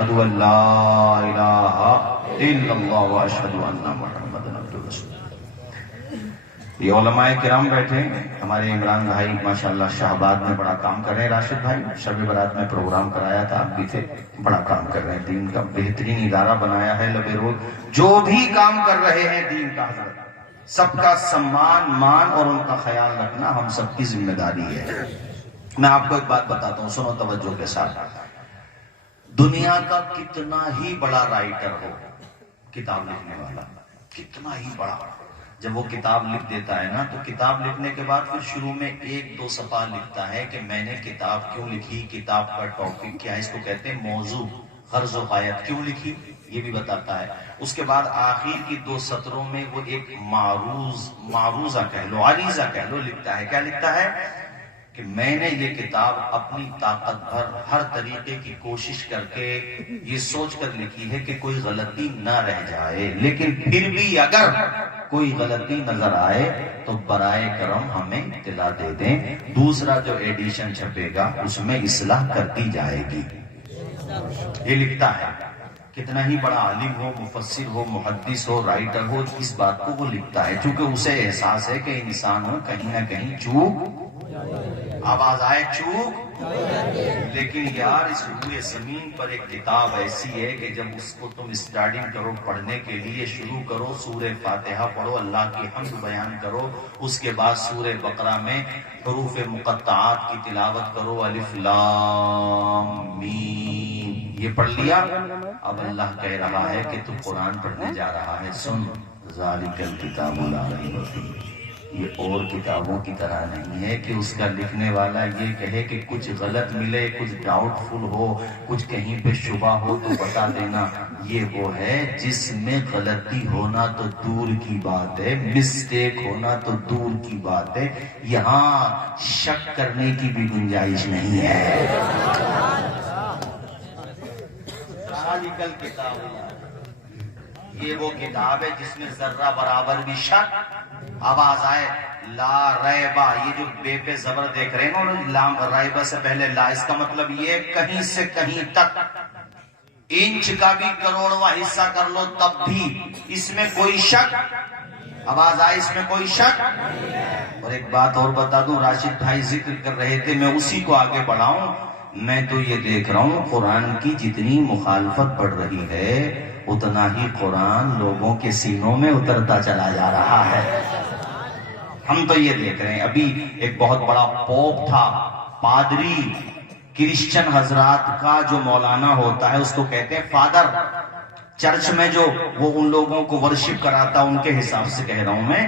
اشہدو ان لا الہ الا اللہ واشہدو ان محمد عبدہ ورسولہ۔ یہ علماء کرام بیٹھے ہیں، ہمارے عمران بھائی ماشاءاللہ شہباد میں بڑا کام کر رہے ہیں، راشد بھائی شب برات میں پروگرام کرایا تھا، آپ بھی تھے، بڑا کام کر رہے ہیں، دین کا بہترین ادارہ بنایا ہے لبے روز، جو بھی کام کر رہے ہیں دین کا حضرت سب کا سمان مان اور ان کا خیال رکھنا ہم سب کی ذمہ داری ہے۔ میں آپ کو ایک بات بتاتا ہوں، سنو توجہ کے ساتھ۔ دنیا کا کتنا ہی بڑا رائٹر ہو، کتاب لکھنے والا کتنا ہی بڑا، جب وہ کتاب لکھ دیتا ہے نا تو کتاب لکھنے کے بعد پھر شروع میں 1-2 صفحہ لکھتا ہے کہ میں نے کتاب کیوں لکھی، کتاب کا ٹاپک کیا ہے، اس کو کہتے ہیں موضوع، غرض و غایت، کیوں لکھی یہ بھی بتاتا ہے۔ اس کے بعد آخر کی 2 سطروں میں وہ ایک معروضہ کہہ لو، عریضہ کہہ لو لکھتا ہے۔ کیا لکھتا ہے؟ کہ میں نے یہ کتاب اپنی طاقت بھر ہر طریقے کی کوشش کر کے یہ سوچ کر لکھی ہے کہ کوئی غلطی نہ رہ جائے، لیکن پھر بھی اگر کوئی غلطی نظر آئے تو برائے کرم ہمیں اطلاع دے دیں، دوسرا جو ایڈیشن چھپے گا اس میں اصلاح کرتی جائے گی۔ یہ لکھتا ہے، کتنا ہی بڑا عالم ہو، مفسر ہو، محدث ہو، رائٹر ہو، اس بات کو وہ لکھتا ہے چونکہ اسے احساس ہے کہ انسان ہو کہیں نہ کہیں چوک، آواز آئے چوک، لیکن یار اس روئے زمین پر ایک کتاب ایسی ہے کہ جب اس کو تم اسٹارٹنگ کرو پڑھنے کے لیے، شروع کرو سورہ فاتحہ پڑھو، اللہ کی حمد بیان کرو، اس کے بعد سورہ بقرہ میں حروف مقطعات کی تلاوت کرو، الف لام میم، یہ پڑھ لیا، اب اللہ کہہ رہا ہے کہ تو قرآن پڑھنے جا رہا ہے، سن ذالک الکتاب لا ریب فیہ، یہ اور کتابوں کی طرح نہیں ہے کہ اس کا لکھنے والا یہ کہے کہ کچھ غلط ملے، کچھ ڈاؤٹ فل ہو، کچھ کہیں پہ شبہ ہو تو بتا دینا۔ یہ وہ ہے جس میں غلطی ہونا تو دور کی بات ہے، مسٹیک ہونا تو دور کی بات ہے، یہاں شک کرنے کی بھی گنجائش نہیں ہے۔ یہ وہ کتاب ہے جس میں ذرہ برابر بھی شک، آواز آئے لا ریبہ، یہ جو بے پہ زبر دیکھ رہے ہیں نا، لام ریبہ سے پہلے لا، اس کا مطلب یہ کہیں سے کہیں تک، انچ کا بھی کروڑواں حصہ کر لو تب بھی اس میں کوئی شک، آواز آئے اس میں کوئی شک۔ اور ایک بات اور بتا دوں، راشد بھائی ذکر کر رہے تھے، میں اسی کو آگے بڑھاؤں، میں تو یہ دیکھ رہا ہوں قرآن کی جتنی مخالفت بڑھ رہی ہے اتنا ہی قرآن لوگوں کے سینوں میں اترتا چلا جا رہا ہے۔ ہم تو یہ دیکھ رہے ہیں، ابھی ایک بہت بڑا پوپ تھا، پادری، کرسچن حضرات کا جو مولانا ہوتا ہے اس کو کہتے ہیں فادر، چرچ میں جو وہ ان لوگوں کو ورشپ کراتا، ان کے حساب سے کہہ رہا ہوں میں،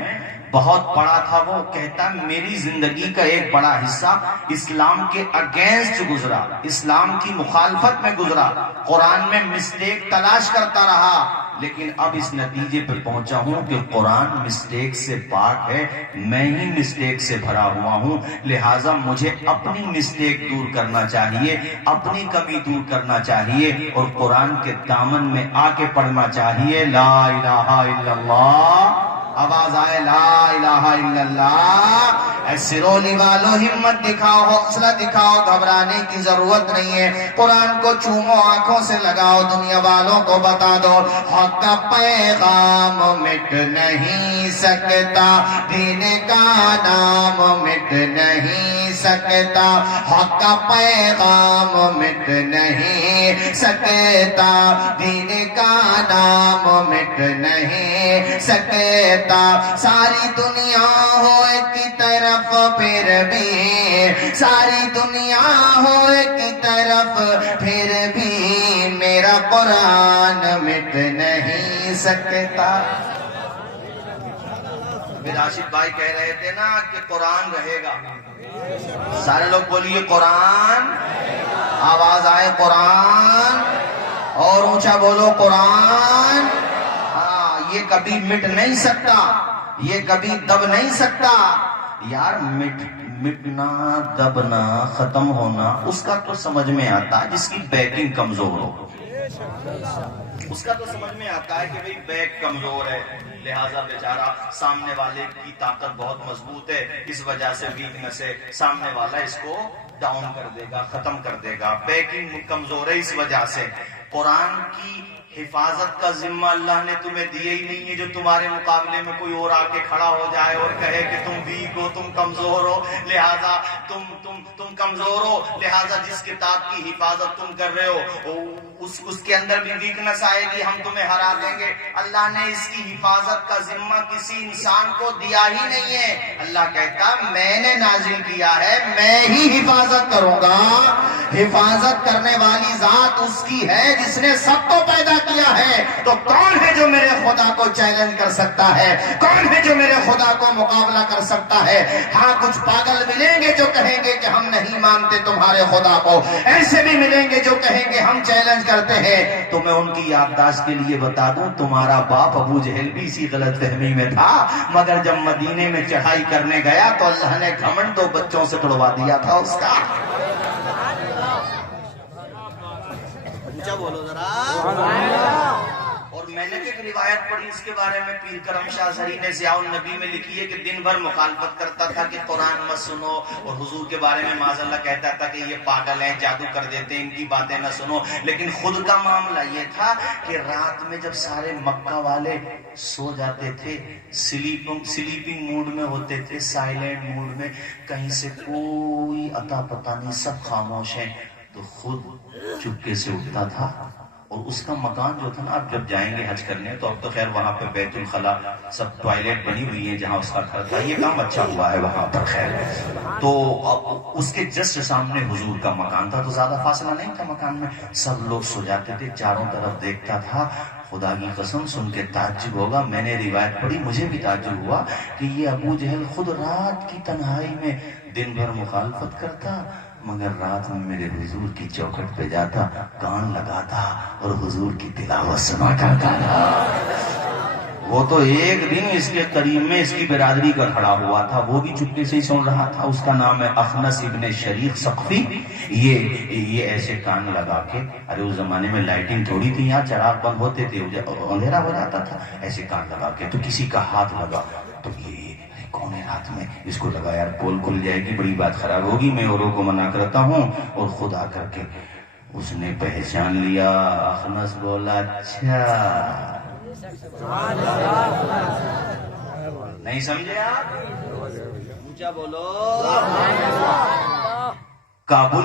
بہت بڑا تھا، وہ کہتا میری زندگی کا ایک بڑا حصہ اسلام کے اگینسٹ گزرا، اسلام کی مخالفت میں گزرا، قرآن میں مسٹیک تلاش کرتا رہا، لیکن اب اس نتیجے پر پہنچا ہوں کہ قرآن مسٹیک سے پاک ہے، میں ہی مسٹیک سے بھرا ہوا ہوں، لہٰذا مجھے اپنی مسٹیک دور کرنا چاہیے، اپنی کمی دور کرنا چاہیے، اور قرآن کے دامن میں آ کے پڑھنا چاہیے لا الہ الا اللہ، آواز آئے لا الہ الا اللہ۔ اے سرولی والو ہمت دکھاؤ، حوصلہ دکھاؤ، گھبرانے کی ضرورت نہیں ہے، قرآن کو چومو، آنکھوں سے لگاؤ، دنیا والوں کو بتا دو حق کا پیغام مٹ نہیں سکتا، دین کا نام مٹ نہیں سکتا، حق کا پیغام مٹ نہیں سکتا، دین کا نام مٹ نہیں سکتا، ساری دنیا ہو ایک طرف پھر بھی، ساری دنیا ہو ایک طرف پھر بھی میرا قرآن مٹ نہیں سکتا۔ راشد بھائی کہہ رہے تھے نا کہ قرآن رہے گا، سارے لوگ بولیے قرآن، آواز آئے قرآن، اور اونچا بولو قرآن، یہ کبھی مٹ نہیں سکتا، یہ کبھی دب نہیں سکتا۔ یار مٹنا، دبنا، ختم ہونا اس کا تو سمجھ میں آتا ہے جس کی بیکنگ کمزور ہو، اس کا تو سمجھ میں آتا ہے کہ بھئی بیک کمزور ہے، لہٰذا بیچارہ سامنے والے کی طاقت بہت مضبوط ہے، اس وجہ سے ویکنس ہے، سامنے والا اس کو ڈاؤن کر دے گا، ختم کر دے گا، بیکنگ کمزور ہے اس وجہ سے۔ قرآن کی حفاظت کا ذمہ اللہ نے تمہیں دیا ہی نہیں ہے جو تمہارے مقابلے میں کوئی اور آ کے کھڑا ہو جائے اور کہے کہ تم ویک ہو، تم کمزور ہو، لہذا تم کمزور ہو، لہذا جس کتاب کی حفاظت تم کر رہے ہو اس کے اندر بھی ویکنس آئے گی، ہم تمہیں ہرا دیں گے۔ اللہ نے اس کی حفاظت کا ذمہ کسی انسان کو دیا ہی نہیں ہے۔ اللہ کہتا میں نے نازل کیا ہے، میں ہی حفاظت کروں گا۔ حفاظت کرنے والی ذات اس کی ہے جس نے سب کو پیدا کیا ہے، تو کون ہے جو میرے خدا کو چیلنج کر سکتا ہے؟ کون ہے جو میرے خدا کو مقابلہ کر سکتا ہے؟ ہاں کچھ پاگل ملیں گے جو کہیں گے کہ ہم نہیں مانتے تمہارے خدا کو، ایسے بھی ملیں گے جو کہیں گے ہم چیلنج کرتے ہیں۔ تو میں ان کی یادداشت کے لیے بتا دوں، تمہارا باپ ابو جہل بھی اسی غلط فہمی میں تھا، مگر جب مدینے میں چڑھائی کرنے گیا تو اللہ نے گھمنڈ دو بچوں سے توڑوا دیا تھا اس کا۔ بولو ذرا۔ اور میں نے ایک روایت پڑھی اس کے بارے میں، پیر کرم شاہ زہری نے ضیاء النبی میں لکھی ہے کہ دن بھر مخالفت کرتا تھا کہ قرآن مت سنو، اور حضور کے بارے میں معاذ اللہ کہتا تھا کہ یہ پاگل ہیں، جادو کر دیتے ہیں، ان کی باتیں نہ سنو۔ لیکن خود کا معاملہ یہ تھا کہ رات میں جب سارے مکہ والے سو جاتے تھے، سلیپنگ موڈ میں ہوتے تھے، سائلنٹ موڈ میں، کہیں سے کوئی اتا پتا نہیں، سب خاموش ہیں، تو خود چپکے سے اٹھتا تھا۔ اور اس کا مکان جو تھا نا، آپ جب جائیں گے حج کرنے تو اب تو خیر وہاں پہ بیت الخلا سب ٹوائلٹ بنی ہوئی ہے جہاں اس کا گھر تھا، یہ کام اچھا ہوا ہے وہاں پر خیر۔ تو اب اس کے جسٹ سامنے حضور کا مکان تھا، تو زیادہ فاصلہ نہیں تھا مکان میں، سب لوگ سو جاتے تھے، چاروں طرف دیکھتا تھا۔ خدا کی قسم سن کے تعجب ہوگا، میں نے روایت پڑھی، مجھے بھی تعجب ہوا کہ یہ ابو جہل خود رات کی تنہائی میں دن بھر مخالفت کرتا، مگر رات میں میرے حضور کی چوکھٹ پہ جاتا، کان لگاتا اور حضور کی تلاوت سنا کرتا تھا۔ وہ تو ایک دن اس کے قریب میں اس کی برادری کا کھڑا ہوا تھا، وہ بھی چپکے سے ہی سن رہا تھا۔ اس کا نام ہے اخنس ابن شریق ثقفی۔ یہ ایسے کان لگا کے، ارے اس زمانے میں لائٹنگ تھوڑی تھی، یہاں چراغ بند ہوتے تھے، اندھیرا ہو جاتا تھا، ایسے کان لگا کے، تو کسی کا ہاتھ لگا تو یہ کون ہے ہاتھ میں، اس کو لگا یار پول کھل جائے گی، بڑی بات خراب ہوگی، میں اوروں کو منع کرتا ہوں، اور خدا کر کے اس نے پہچان لیا۔ اخنس بولا اچھا، نہیں سمجھے آپ؟ اونچا بولو۔ ابو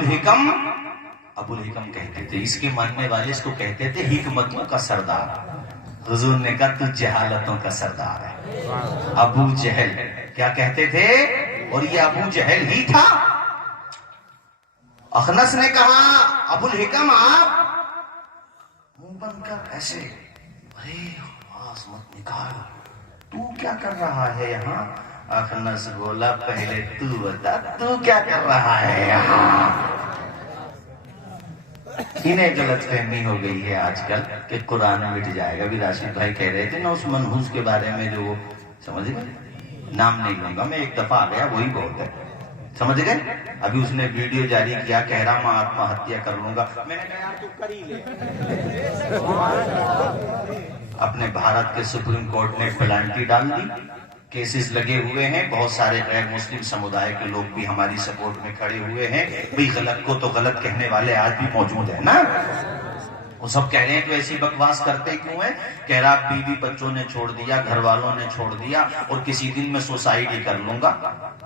الحکم کہتے تھے، اس کے ماننے والے اس کو کہتے تھے حکمتوں کا سردار۔ حضور نے کہا تو جہالتوں کا سردار ہے۔ ابو جہل کیا کہتے تھے، اور یہ ابو جہل ہی تھا۔ اخنس نے کہا ابو الحکم آپ منہ بند کر، ایسے ارے آواز مت نکال، تو کیا کر رہا ہے یہاں؟ اخنس بولا پہلے تو بتا، تو کیا کر رہا ہے یہاں؟ انہیں غلط فہمی ہو گئی ہے آج کل کہ قرآن مٹ جائے گا۔ بھی راشد بھائی کہہ رہے تھے نا اس منحوس کے بارے میں، جو سمجھ گئے، نام نہیں لوں گا میں، ایک دفعہ آ گیا وہی بہت ہے، سمجھ گئے۔ ابھی اس نے ویڈیو جاری کیا، کہہ رہا میں آتما ہتیا کر لوں گا، میں نے کہا یار تو کر ہی لے۔ اپنے بھارت کے سپریم کورٹ نے پلانٹی ڈال دی، کیسز لگے ہوئے ہیں، بہت سارے غیر مسلم سمودائے کے لوگ بھی ہماری سپورٹ میں کھڑے ہوئے ہیں۔ بھئی غلط کو تو غلط کہنے والے آج بھی موجود ہیں نا، وہ سب کہہ رہے ہیں کہ ایسی بکواس کرتے کیوں ہیں؟ کہہ رہا بیوی بچوں نے چھوڑ دیا، گھر والوں نے چھوڑ دیا، اور کسی دن میں سوسائڈ ہی کر لوں گا۔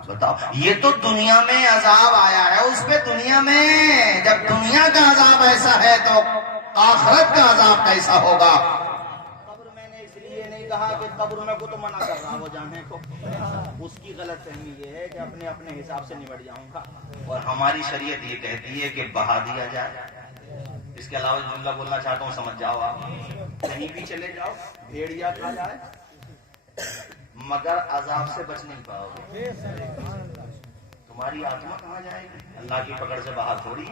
بتاؤ، یہ تو دنیا میں عذاب آیا ہے اس پہ، دنیا میں جب دنیا کا عذاب ایسا ہے تو آخرت کا عذاب کیسا ہوگا؟ کہا کہ قبر میں کو تو منع کر رہا وہ جانے کو، اس کی غلط فہمی یہ ہے کہ اپنے اپنے حساب سے نمٹ جاؤں گا، اور ہماری شریعت یہ کہتی ہے کہ بہا دیا جائے۔ اس کے علاوہ جملہ بولنا چاہتا ہوں، سمجھ جاؤ آپ، کہیں بھی چلے جاؤ، بھیڑیا کھا جائے مگر عذاب سے بچ نہیں پاؤ گے۔ تمہاری آتما کہاں جائے گی؟ اللہ کی پکڑ سے باہر تھوڑی،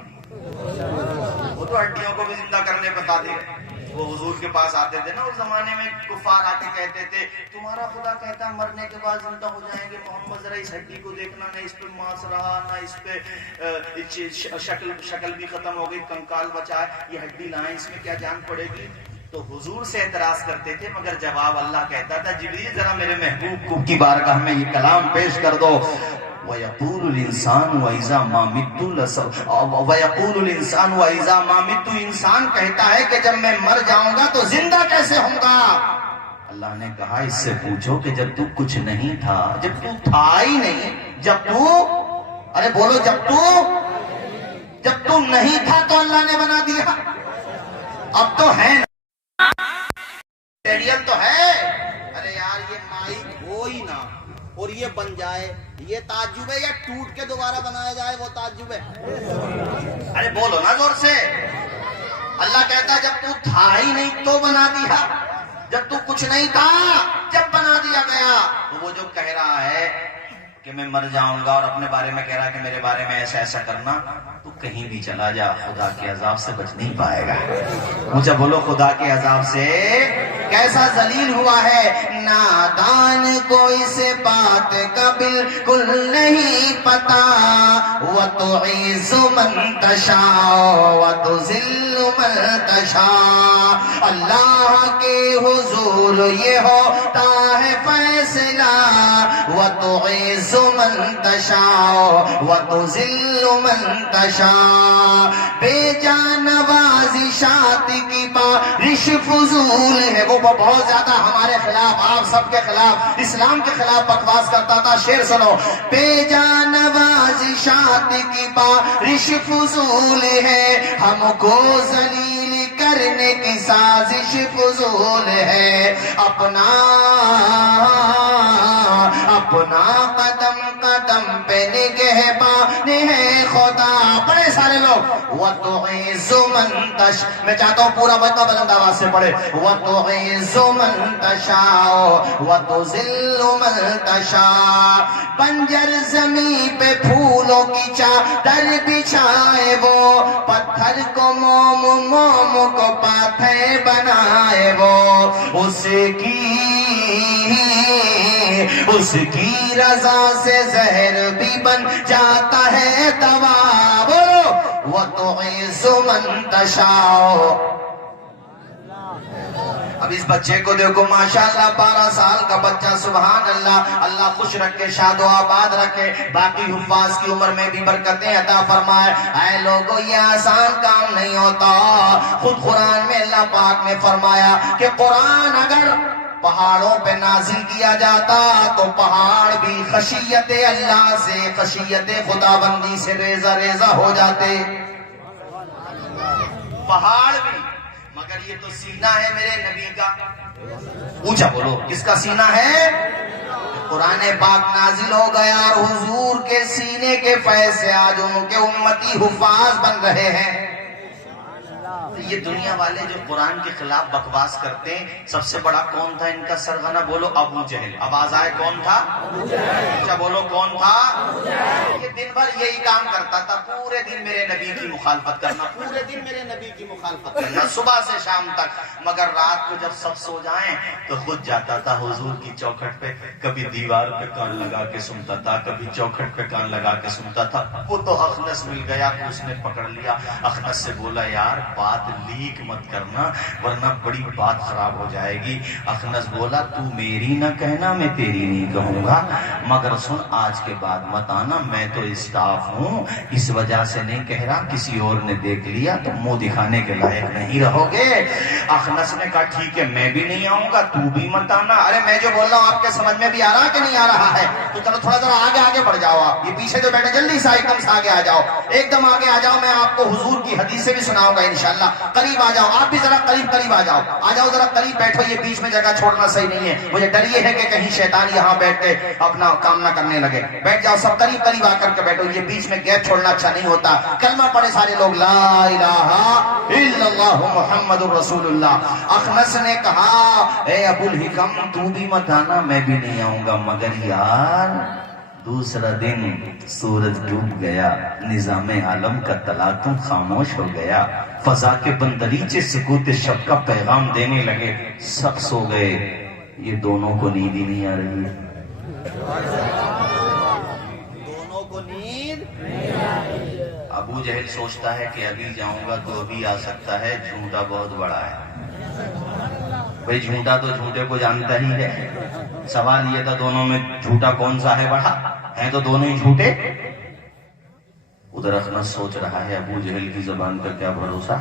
وہ تو ہڈیوں کو بھی زندہ کرنے بتا دے گا۔ وہ حضور کے پاس آتے تھے نا اس زمانے میں، کفار آ کے کہتے تھے تمہارا خدا کہتا ہے مرنے کے بعد زندہ ہو جائیں گے، محمد ذرا اس ہڈی کو دیکھنا، نہ اس پہ ماس رہا، نہ اس پہ شکل بھی ختم ہو گئی، کنکال بچا ہے، یہ ہڈی لائیں، اس میں کیا جان پڑے گی؟ تو حضور سے اعتراض کرتے تھے، مگر جواب اللہ کہتا تھا جبریل ذرا میرے محبوب کی بارگاہ میں یہ کلام پیش کر دو۔ وَيَقُولُ الْإِنسَانُ وَإِذَا مَا مِتُّ وَيَقُولُ الْإِنسَانُ وَإِذَا مَا مِتُّ انسان کہتا ہے کہ جب میں مر جاؤں گا تو زندہ کیسے ہوں گا؟ اللہ نے کہا اس سے پوچھو کہ جب تو کچھ نہیں تھا، جب تو تھا ہی نہیں، جب تو ارے بولو جب تو نہیں تھا تو اللہ نے بنا دیا، اب تو ہے نا، ریڈیل تو ہے، ارے یار یہ مائک ہو ہی نہ اور یہ بن جائے، یہ تعجب ہے یا ٹوٹ کے دوبارہ بنایا جائے وہ تعجب ہے؟ ارے بولو نا زور سے۔ اللہ کہتا جب تو تھا ہی نہیں تو بنا دیا، جب تو کچھ نہیں تھا جب بنا دیا گیا۔ تو وہ جو کہہ رہا ہے کہ میں مر جاؤں گا اور اپنے بارے میں کہہ رہا ہے کہ میرے بارے میں ایسا ایسا کرنا، تو کہیں بھی چلا جا خدا کے عذاب سے بچ نہیں پائے گا۔ مجھے بولو خدا کے عذاب سے کیسا ذلیل ہوا ہے۔ نادان کو اس بات کا بالکل نہیں پتا، وَتُعِزُّ مَن تَشَاءُ وَتُذِلُّ مَن تَشَاءُ۔ اللہ کے حضور یہ ہوتا ہے فیصلہ، وَتُعِزُّ مَن تَشَاءُ وَتُذِلُّ مَن تَشَاءُ۔ بے جان نوازشات کی بارش فضول ہے، وہ بہت زیادہ ہمارے خلاف، آپ سب کے خلاف، اسلام کے خلاف بکواس کرتا تھا۔ شعر سنو، بے جان نوازشات کی بارش فضول ہے، ہم کو ذلیل کرنے کی سازش فضول ہے، اپنا قدم قدم پہ نگہبان ہے خدا۔ بڑے سارے لوگ وَتُعِزُّ مَن تَشَاءُ، میں چاہتا ہوں پورا بچہ بلند آواز سے پڑھے، وَتُعِزُّ مَن تَشَاءُ وَتُذِلُّ مَن تَشَاءُ۔ بنجر زمین پہ پھولوں کی چادر بچھائے وہ، پتھر کو موم کو پاتھر بنائے وہ، اس کی رضا سے زہر بھی بن جاتا ہے دوا۔ بولو وَتُعِزُّ مَن تَشَاءُ۔ اب اس بچے کو دیکھو ماشاءاللہ 12 سال کا بچہ، سبحان اللہ، اللہ خوش رکھے، شاد و آباد رکھے، باقی حفاظ کی عمر میں بھی برکتیں عطا فرمائے۔ اے لوگو یہ آسان کام نہیں ہوتا، خود قرآن میں اللہ پاک نے فرمایا کہ قرآن اگر پہاڑوں پہ نازل کیا جاتا تو پہاڑ بھی خشیت اللہ سے، خشیت خدا بندی سے ریزہ ریزہ ہو جاتے، پہاڑ بھی۔ مگر یہ تو سینہ ہے میرے نبی کا، اونچا بولو کس کا سینہ ہے؟ قرآن پاک نازل ہو گیا اور حضور کے سینے کے فیض سے آج ان کے امتی حفاظ بن رہے ہیں۔ یہ دنیا والے جو قرآن کے خلاف بکواس کرتے ہیں، سب سے بڑا کون تھا ان کا سرغنہ؟ بولو ابو جہل۔ آواز آئے کون تھا؟ اچھا بولو کون تھا؟ یہ دن بھر یہی کام کرتا تھا، پورے دن میرے نبی کی مخالفت کرنا، پورے دن میرے نبی کی مخالفت کرنا، صبح سے شام تک۔ مگر رات کو جب سب سو جائیں تو خود جاتا تھا حضور کی چوکھٹ پہ، کبھی دیوار پہ کان لگا کے سنتا تھا، کبھی چوکھٹ پہ کان لگا کے سنتا تھا۔ وہ تو اخنس مل گیا تو اس نے پکڑ لیا، اخنس سے بولا یار بات لیک مت کرنا ورنہ بڑی بات خراب ہو جائے گی۔ اخنس بولا تو میری نہ کہنا میں تیری نہیں کہوں گا، مگر سن آج کے بعد مت آنا، میں تو اسٹاف ہوں، اس وجہ سے نہیں کہہ رہا، کسی اور نے دیکھ لیا تو منہ دکھانے کے لائق نہیں رہو گے۔ اخنس نے کہا ٹھیک ہے میں بھی نہیں آؤں گا، تو بھی مت آنا۔ ارے میں جو بول رہا ہوں آپ کے سمجھ میں بھی آ رہا کہ نہیں آ رہا ہے؟ تو چلو تھوڑا ذرا آگے بڑھ جاؤ، آپ یہ پیچھے جو بیٹھے جلدی سے ایک دم سے آگے آ جاؤ، ایک دم آگے آ جاؤ، میں آپ کو حضور کی حدیث سے بھی سناؤں گا انشاءاللہ۔ قریب آ جاؤ، آپ بھی ذرا قریب آ جاؤ ذرا قریب بیٹھو، یہ بیچ میں جگہ چھوڑنا صحیح نہیں ہے، مجھے ڈر یہ ہے کہ کہیں شیطان یہاں بیٹھ کے اپنا کام نہ کرنے لگے۔ بیٹھ جاؤ سب قریب آ کر کے بیٹھو، یہ بیچ میں گیپ چھوڑنا اچھا نہیں ہوتا۔ کلمہ پڑھے سارے لوگ، لا الہ الا اللہ محمد الرسول اللہ۔ اخنس نے کہا اے ابو الحکم تو بھی مت آنا، میں بھی نہیں آؤں گا، مگر یار دوسرا دن سورج ڈوب گیا، نظام عالم کا تلاطم خاموش ہو گیا، فضا کے بندریچے سکوت شب کا پیغام دینے لگے، سب سو گئے، یہ دونوں کو نیند ہی نہیں آ رہی ہے، دونوں کو نیند نہیں آ رہی ہے۔ ابو جہل سوچتا ہے کہ ابھی جاؤں گا تو ابھی آ سکتا ہے، جھوٹا بہت بڑا ہے بھئی، جھوٹا تو جھوٹے کو جانتا ہی ہے۔ سوال یہ تھا دونوں میں جھوٹا کون سا ہے بڑا؟ ہیں تو دونوں ہی جھوٹے. ادھر اخنس سوچ رہا ہے ابو جہل کی زبان کا کیا بھروسہ،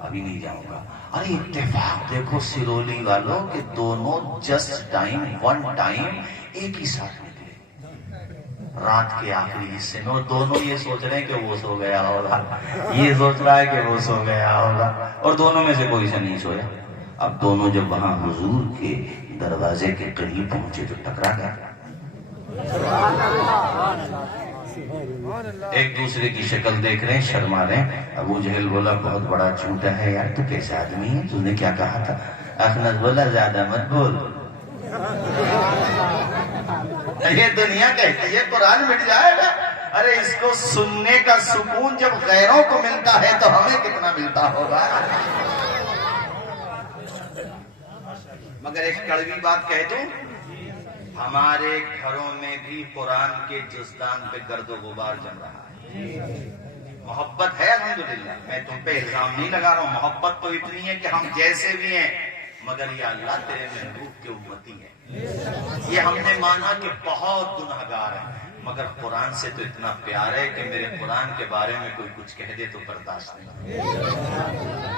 ابھی نہیں جاؤں گا. ارے اتفاق دیکھو سرولی والوں کہ دونوں جسٹ ٹائم ون ٹائم ایک ہی ساتھ نکلے رات کے آخری حصے میں. اور دونوں یہ سوچ رہے ہیں کہ وہ سو گیا ہوگا، یہ سوچ رہا ہے کہ وہ سو گیا ہوگا، اور دونوں میں سے کوئی سے نہیں سویا. اب دونوں جب وہاں حضور کے دروازے کے قریب پہنچے تو ٹکرا گیا. ایک دوسرے کی شکل دیکھ رہے ہیں، شرما رہے ہیں. ابو جہل بولا بہت بڑا جھوٹا ہے یار، تو کیسے آدمی ہے، تو نے کیا کہا تھا؟ اخنس بولا زیادہ مت بول، یہ دنیا کہتی ہے قرآن مٹ جائے گا. ارے اس کو سننے کا سکون جب غیروں کو ملتا ہے تو ہمیں کتنا ملتا ہوگا. مگر ایک کڑوی بات کہہ دوں، ہمارے گھروں میں بھی قرآن کے جزدان پہ گرد و غبار جم رہا ہے. محبت ہے الحمدللہ، میں تم پہ الزام نہیں لگا رہا ہوں، محبت تو اتنی ہے کہ ہم جیسے بھی ہیں، مگر یا اللہ تیرے محبوب کے امتی ہیں. یہ ہم نے مانا کہ بہت گنہگار ہیں، مگر قرآن سے تو اتنا پیار ہے کہ میرے قرآن کے بارے میں کوئی کچھ کہہ دے تو برداشت نہیں.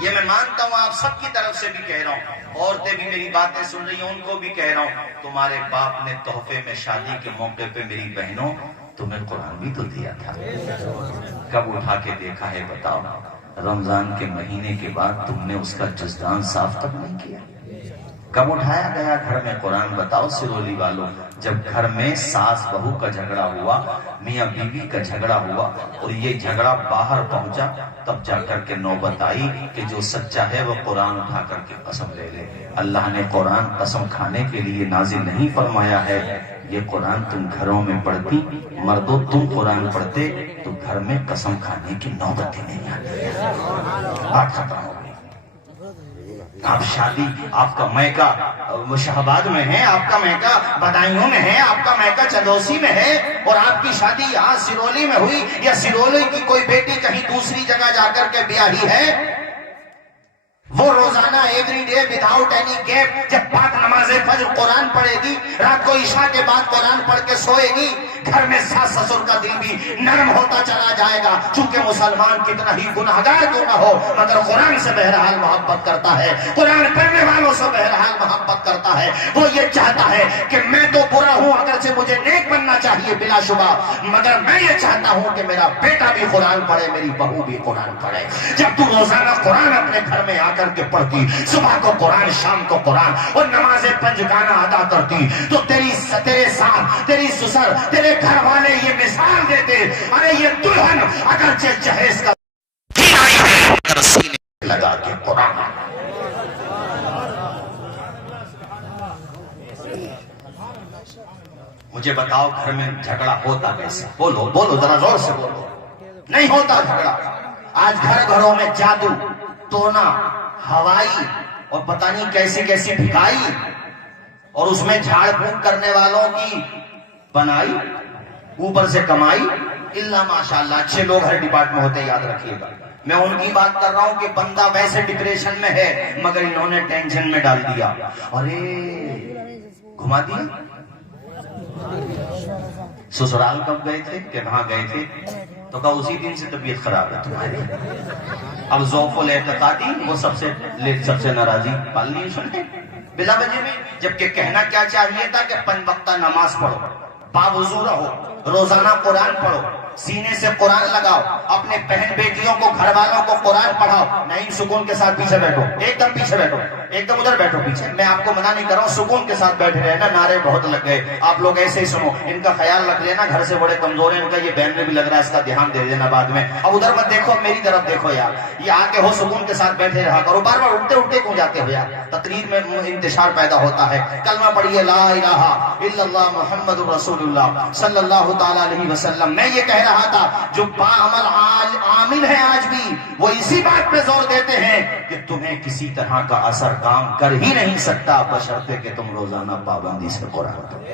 یہ میں مانتا ہوں، آپ سب کی طرف سے بھی کہہ رہا ہوں، عورتیں بھی میری باتیں سن رہی ہیں، ان کو بھی کہہ رہا ہوں، تمہارے باپ نے تحفے میں شادی کے موقع پہ میری بہنوں تمہیں قرآن بھی تو دیا تھا. کب اٹھا کے دیکھا ہے بتاؤ؟ رمضان کے مہینے کے بعد تم نے اس کا جزدان صاف تک نہیں کیا. کب اٹھایا گیا گھر میں قرآن؟ بتاؤ سرولی والوں. جب گھر میں ساس بہو کا جھگڑا ہوا، میاں بیوی کا جھگڑا ہوا، اور یہ جھگڑا باہر پہنچا، تب جا کر کے نوبت آئی کہ جو سچا ہے وہ قرآن اٹھا کر کے قسم لے لے. اللہ نے قرآن قسم کھانے کے لیے نازل نہیں فرمایا ہے. یہ قرآن تم گھروں میں پڑھتی، مردوں تم قرآن پڑھتے تو گھر میں قسم کھانے کی نوبت ہی نہیں آتی. بات ختم ہو گئی. آپ شادی، آپ کا میکہ شہباد میں ہے، آپ کا میکہ بدایوں میں ہے، آپ کا میکہ چندوسی میں ہے، اور آپ کی شادی یہاں سرولی میں ہوئی، یا سرولی کی کوئی بیٹی کہیں دوسری جگہ جا کر کے بیاہی ہے. وہ روزانہ every day without any gap جب پاک نماز فجر قرآن پڑھے گی، رات کو عشاء کے بعد قرآن پڑھ کے سوئے گی، گھر میں ساس سسر کا دل بھی نرم ہوتا چلا جائے گا. چونکہ مسلمان کتنا ہی گناہگار کیوں نہ ہو، مگر قرآن سے بہرحال محبت کرتا ہے، قرآن پڑھنے والوں سے بہرحال محبت کرتا ہے. وہ یہ چاہتا ہے کہ میں تو برا ہوں، اگرچہ مجھے نیک بننا چاہیے بلا شبہ، مگر میں یہ چاہتا ہوں کہ میرا بیٹا بھی قرآن پڑھے، میری بہو بھی قرآن پڑھے. جب تو روزانہ قرآن اپنے گھر میں آ کر کے پڑھتی، صبح کو قرآن، شام کو قرآن، اور نماز پنجگانہ ادا کرتی، تو تیرے ساتھ تیری سسر، تیرے گھر والے یہ مثال دیتے، ارے یہ دلہن اگرچہ جہیز کا سینے لگا کے قرآن. مجھے بتاؤ گھر میں جھگڑا ہوتا کیسے؟ بولو بولو ذرا زور سے بولو. نہیں ہوتا جھگڑا. آج گھروں میں جادو ٹونا ہوائی اور پتہ نہیں کیسی کیسی بھکائی، اور اس میں جھاڑ پھونک کرنے والوں کی بنائی، اوپر سے کمائی. اللہ ماشاءاللہ اچھے لوگ ہر ڈپارٹمنٹ ہوتے، یاد رکھیے گا. میں ان کی بات کر رہا ہوں کہ بندہ ویسے ڈپریشن میں ہے، مگر انہوں نے ٹینشن میں ڈال دیا. ارے گھما دیا. سسرال کب گئے تھے کہ وہاں گئے تھے؟ تو کہا اسی دن سے طبیعت خراب ہے تمہاری. اب ذوق الاعتقادی وہ سب سے ناراضی پال لی اس نے بلا وجہ میں. جبکہ کہنا کیا چاہیے تھا کہ 5 وقتہ نماز پڑھو، باوضو رہو، روزانہ قرآن پڑھو، سینے سے قرآن لگاؤ، اپنے بہن بیٹیوں کو، گھر والوں کو قرآن پڑھاؤ. نہیں سکون کے ساتھ پیچھے بیٹھو، ایک دم پیچھے بیٹھو، ایک دم ادھر بیٹھو پیچھے. میں آپ کو منع نہیں کر رہا ہوں، سکون کے ساتھ بیٹھے رہے نا. نعرے بہت لگ گئے، آپ لوگ ایسے ہی سنو. ان کا خیال رکھ لینا، گھر سے بڑے کمزور ہیں، ان کا یہ بین میں بھی لگ رہا ہے، اس کا دھیان دے دینا بعد میں. اب ادھر مت دیکھو، میری طرف دیکھو یار. یہ آ کے ہو سکون کے ساتھ بیٹھے رہا کرو. بار بار اٹھتے اٹھتے کیوں جاتے ہو یار؟ تقریر میں انتشار پیدا ہوتا ہے. کلمہ پڑھیے لا الہ الا اللہ محمد الرسول اللہ صلی اللہ تعالی علیہ وسلم. میں یہ کہہ رہا تھا جو باعمل عامل ہے آج بھی، وہ اسی بات پہ زور دیتے ہیں کہ تمہیں کسی طرح کا اثر کام کر ہی نہیں سکتا بشرطے کہ تم روزانہ پابندی سے قرآن پڑھو.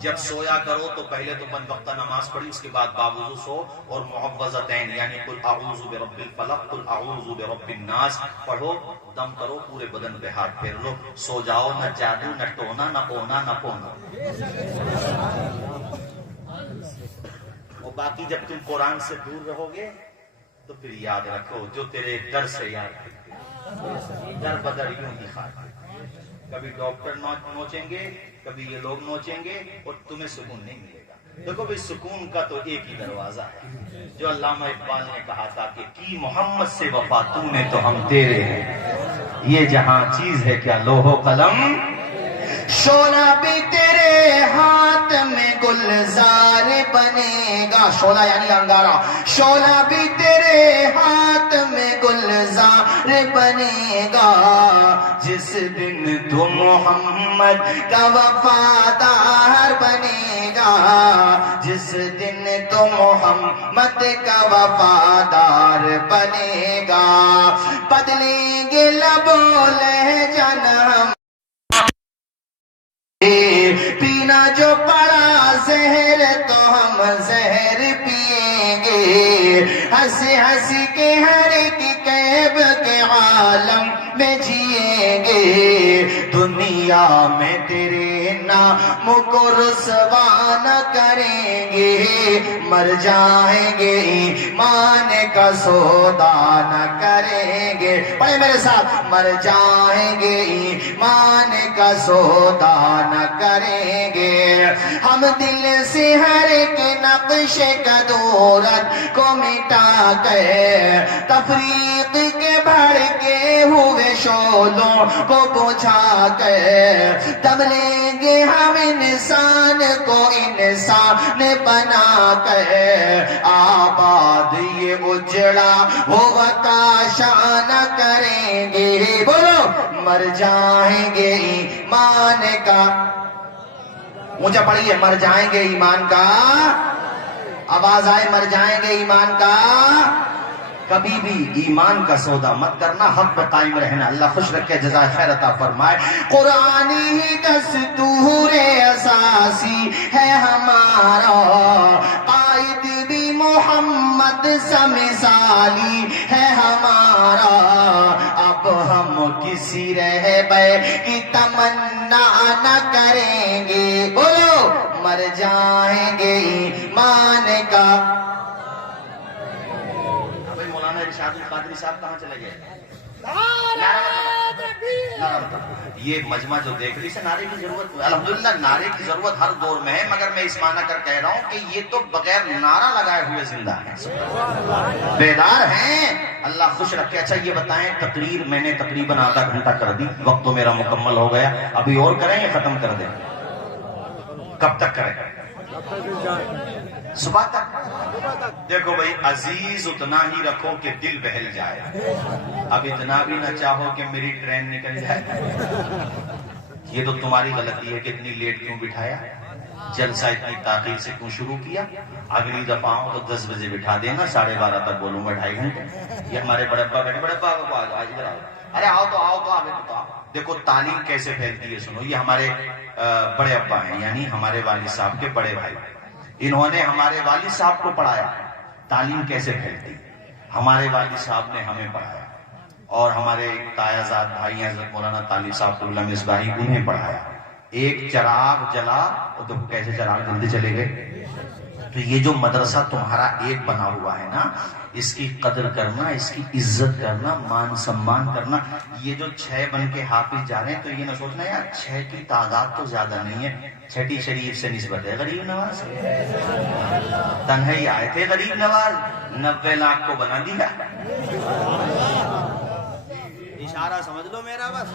جب سویا کرو تو پہلے تو 5 وقتہ نماز پڑھی، اس کے بعد باوضو سو اور معوذتین یعنی قل اعوذ برب الفلق قل اعوذ برب الناس پڑھو، دم کرو، پورے بدن پہ ہاتھ پھیر لو، سو جاؤ، نہ جادو نہ ٹونا نہ اونا نہ پونا۔ اور باقی جب تم قرآن سے دور رہو گے تو پھر یاد رکھو جو تیرے در سے یاد رکھے، در بدر یوں ہی خاک، کبھی ڈاکٹر نوچیں گے، کبھی یہ لوگ نوچیں گے اور تمہیں سکون نہیں ملے گا۔ دیکھو بھئی سکون کا تو ایک ہی دروازہ ہے، جو علامہ اقبال نے کہا تھا کہ کی محمد سے وفا تو نے تو ہم تیرے ہیں، یہ جہاں چیز ہے کیا لوح و قلم، شعلہ بھی تیرے ہاتھ میں گلزار بنے گا، شعلہ یعنی انگارہ، شعلہ بھی تیرے ہاتھ میں گلزار بنے گا، جس دن تو محمد کا وفادار بنے گا، جس دن تو محمد کا وفادار بنے گا، بدلیں گے لب و لہجہ ہم پینا جو پڑا زہر تو ہم زہر پیئیں گے، ہنس ہنس کے ہر ایک کیب کے عالم میں جیئیں گے، دنیا میں تیرے نام کو رسوا نہ کریں گے، مر جائیں گے ایمان کا سودا نہ کریں گے، پڑھیں میرے ساتھ، مر جائیں گے ایمان کا سودا نہ کریں گے، ہم دل سے ہر ایک نقش قدورت کو مٹا کر تفریق کے بھڑکے ہوئے شعلوں کو بجھا کر تب لیں گے ہم انسان کو انسان بنا کر، آباد یہ اجڑا ہوا کاشان کریں گے، بولو مر جائیں گے ایمان کا، اونچا پڑھیے، مر جائیں گے ایمان کا، آواز آئے مر جائیں گے ایمان کا، کبھی بھی ایمان کا سودا مت کرنا، حق پہ قائم رہنا، اللہ خوش رکھے، جزائے خیر عطا فرمائے۔ قرآنی ہی دستور اساسی ہے ہمارا، قائد بھی محمد سا مثالی ہے ہمارا، اب ہم کسی رہبر کی تمنا نہ کریں گے، بولو مر جائیں گے ایمان کا۔ ارشاد القادری صاحب کہاں چلے گئے؟ یہ مجمع جو دیکھ رہی سے نعرے کی ضرورت، الحمدللہ نعرے کی ضرورت ہر دور میں ہے، مگر میں اس معنی کر کہہ رہا ہوں کہ یہ تو بغیر نعرہ لگائے ہوئے زندہ ہیں، بیدار ہیں، اللہ خوش رکھے۔ اچھا یہ بتائیں، تقریر میں نے تقریباً آدھا گھنٹہ کر دی، وقت تو میرا مکمل ہو گیا، ابھی اور کریں یا ختم کر دیں؟ کب تک کریں؟ صبح تک؟ دیکھو بھائی عزیز اتنا ہی رکھو کہ دل بہل جائے، اب اتنا بھی نہ چاہو کہ میری ٹرین نکل جائے۔ یہ تو تمہاری غلطی ہے کہ اتنی لیٹ کیوں بٹھایا، جلسہ اتنی تاخیر سے کیوں شروع کیا، اگلی دفعہ آؤں تو 10 بجے بٹھا دینا، 12:30 تک بولوں گا، 2.5 گھنٹے۔ یہ ہمارے بڑے ابا بیٹھے، بڑے ابا آج ادھر آؤ، ارے آؤ تو آگے تو آؤ۔ دیکھو تعلیم کیسے پھیلتی ہے، سنو، یہ ہمارے بڑے ابا ہیں، یعنی ہمارے والد صاحب کے بڑے بھائی، انہوں نے ہمارے والد صاحب کو پڑھایا، تعلیم کیسے پھیلتی، ہمارے والد صاحب نے ہمیں پڑھایا، اور ہمارے تایا زاد بھائی ہیں حضرت مولانا طالب صاحب قبلہ مصباحی، انہیں پڑھایا۔ ایک چراغ جلا تو کیسے چراغ جلدی چلے گئے، تو یہ جو مدرسہ تمہارا ایک بنا ہوا ہے نا، اس کی قدر کرنا، اس کی عزت کرنا، مان سمان کرنا۔ یہ جو 6 بن کے حافظ جا رہے ہیں تو یہ نہ سوچنا یار 6 کی تعداد تو زیادہ نہیں ہے، 6 شریف سے نسبت ہے غریب نواز، تنہائی آئے تھے غریب نواز، 90 لاکھ کو بنا دیا۔ اشارہ سمجھ لو میرا، بس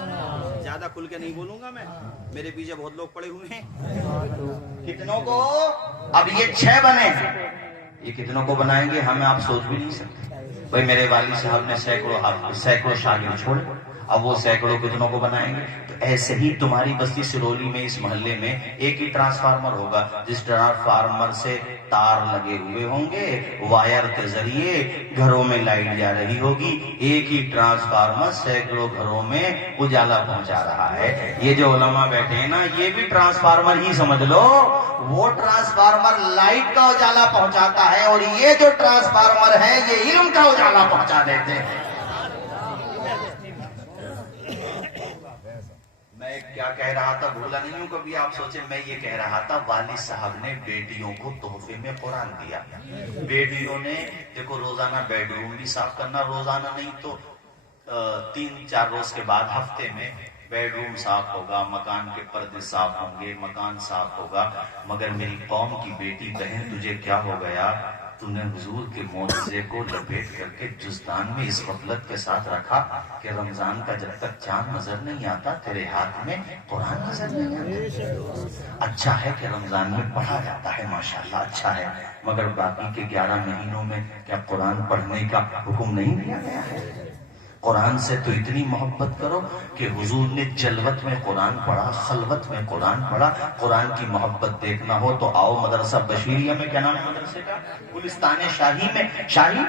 زیادہ کھل کے نہیں بولوں گا میں، میرے پیچھے بہت لوگ پڑے ہوئے ہیں۔ کتنوں کو؟ اب یہ 6 بنے ہیں، یہ کتنوں کو بنائیں گے ہمیں آپ سوچ بھی نہیں سکتے۔ بھائی میرے والد صاحب نے سینکڑوں شاگرد چھوڑے، اب وہ سینکڑوں کتنوں کو بنائیں گے؟ تو ایسے ہی تمہاری بستی سرولی میں اس محلے میں ایک ہی ٹرانسفارمر ہوگا، جس ٹرانسفارمر سے تار لگے ہوئے ہوں گے، وائر کے ذریعے گھروں میں لائٹ جا رہی ہوگی، ایک ہی ٹرانسفارمر سینکڑوں گھروں میں اجالا پہنچا رہا ہے۔ یہ جو علماء بیٹھے ہیں نا، یہ بھی ٹرانسفارمر ہی سمجھ لو، وہ ٹرانسفارمر لائٹ کا اجالا پہنچاتا ہے اور یہ جو ٹرانسفارمر ہے یہ علم کا اجالا پہنچا دیتے ہیں۔ میں کیا کہہ رہا تھا بھولا نہیں ہوں کبھی، آپ سوچیں، میں یہ کہہ رہا تھا والد صاحب نے بیٹیوں کو تحفے میں قرآن دیا۔ بیٹیوں نے دیکھو روزانہ بیڈ روم بھی صاف کرنا، روزانہ نہیں تو 3-4 روز کے بعد ہفتے میں بیڈ روم صاف ہوگا، مکان کے پردے صاف ہوں گے، مکان صاف ہوگا۔ مگر میری قوم کی بیٹی بہن، تجھے کیا ہو گیا؟ تو نے حضور کے معجزے کو لپیٹ کر کے جزدان میں اس غفلت کے ساتھ رکھا کہ رمضان کا جب تک چاند نظر نہیں آتا تیرے ہاتھ میں قرآن نظر نہیں آتا۔ اچھا ہے کہ رمضان میں پڑھا جاتا ہے، ماشاءاللہ اچھا ہے، مگر باقی کے 11 مہینوں میں کیا قرآن پڑھنے کا حکم نہیں دیا گیا ہے؟ قرآن سے تو اتنی محبت کرو کہ حضور نے جلوت میں قرآن پڑھا، خلوت میں قرآن پڑھا۔ قرآن کی محبت دیکھنا ہو تو آؤ مدرسہ بشیریہ میں، کیا نام ہے مدرسے کا؟ گلستان شاہی میں، شاہی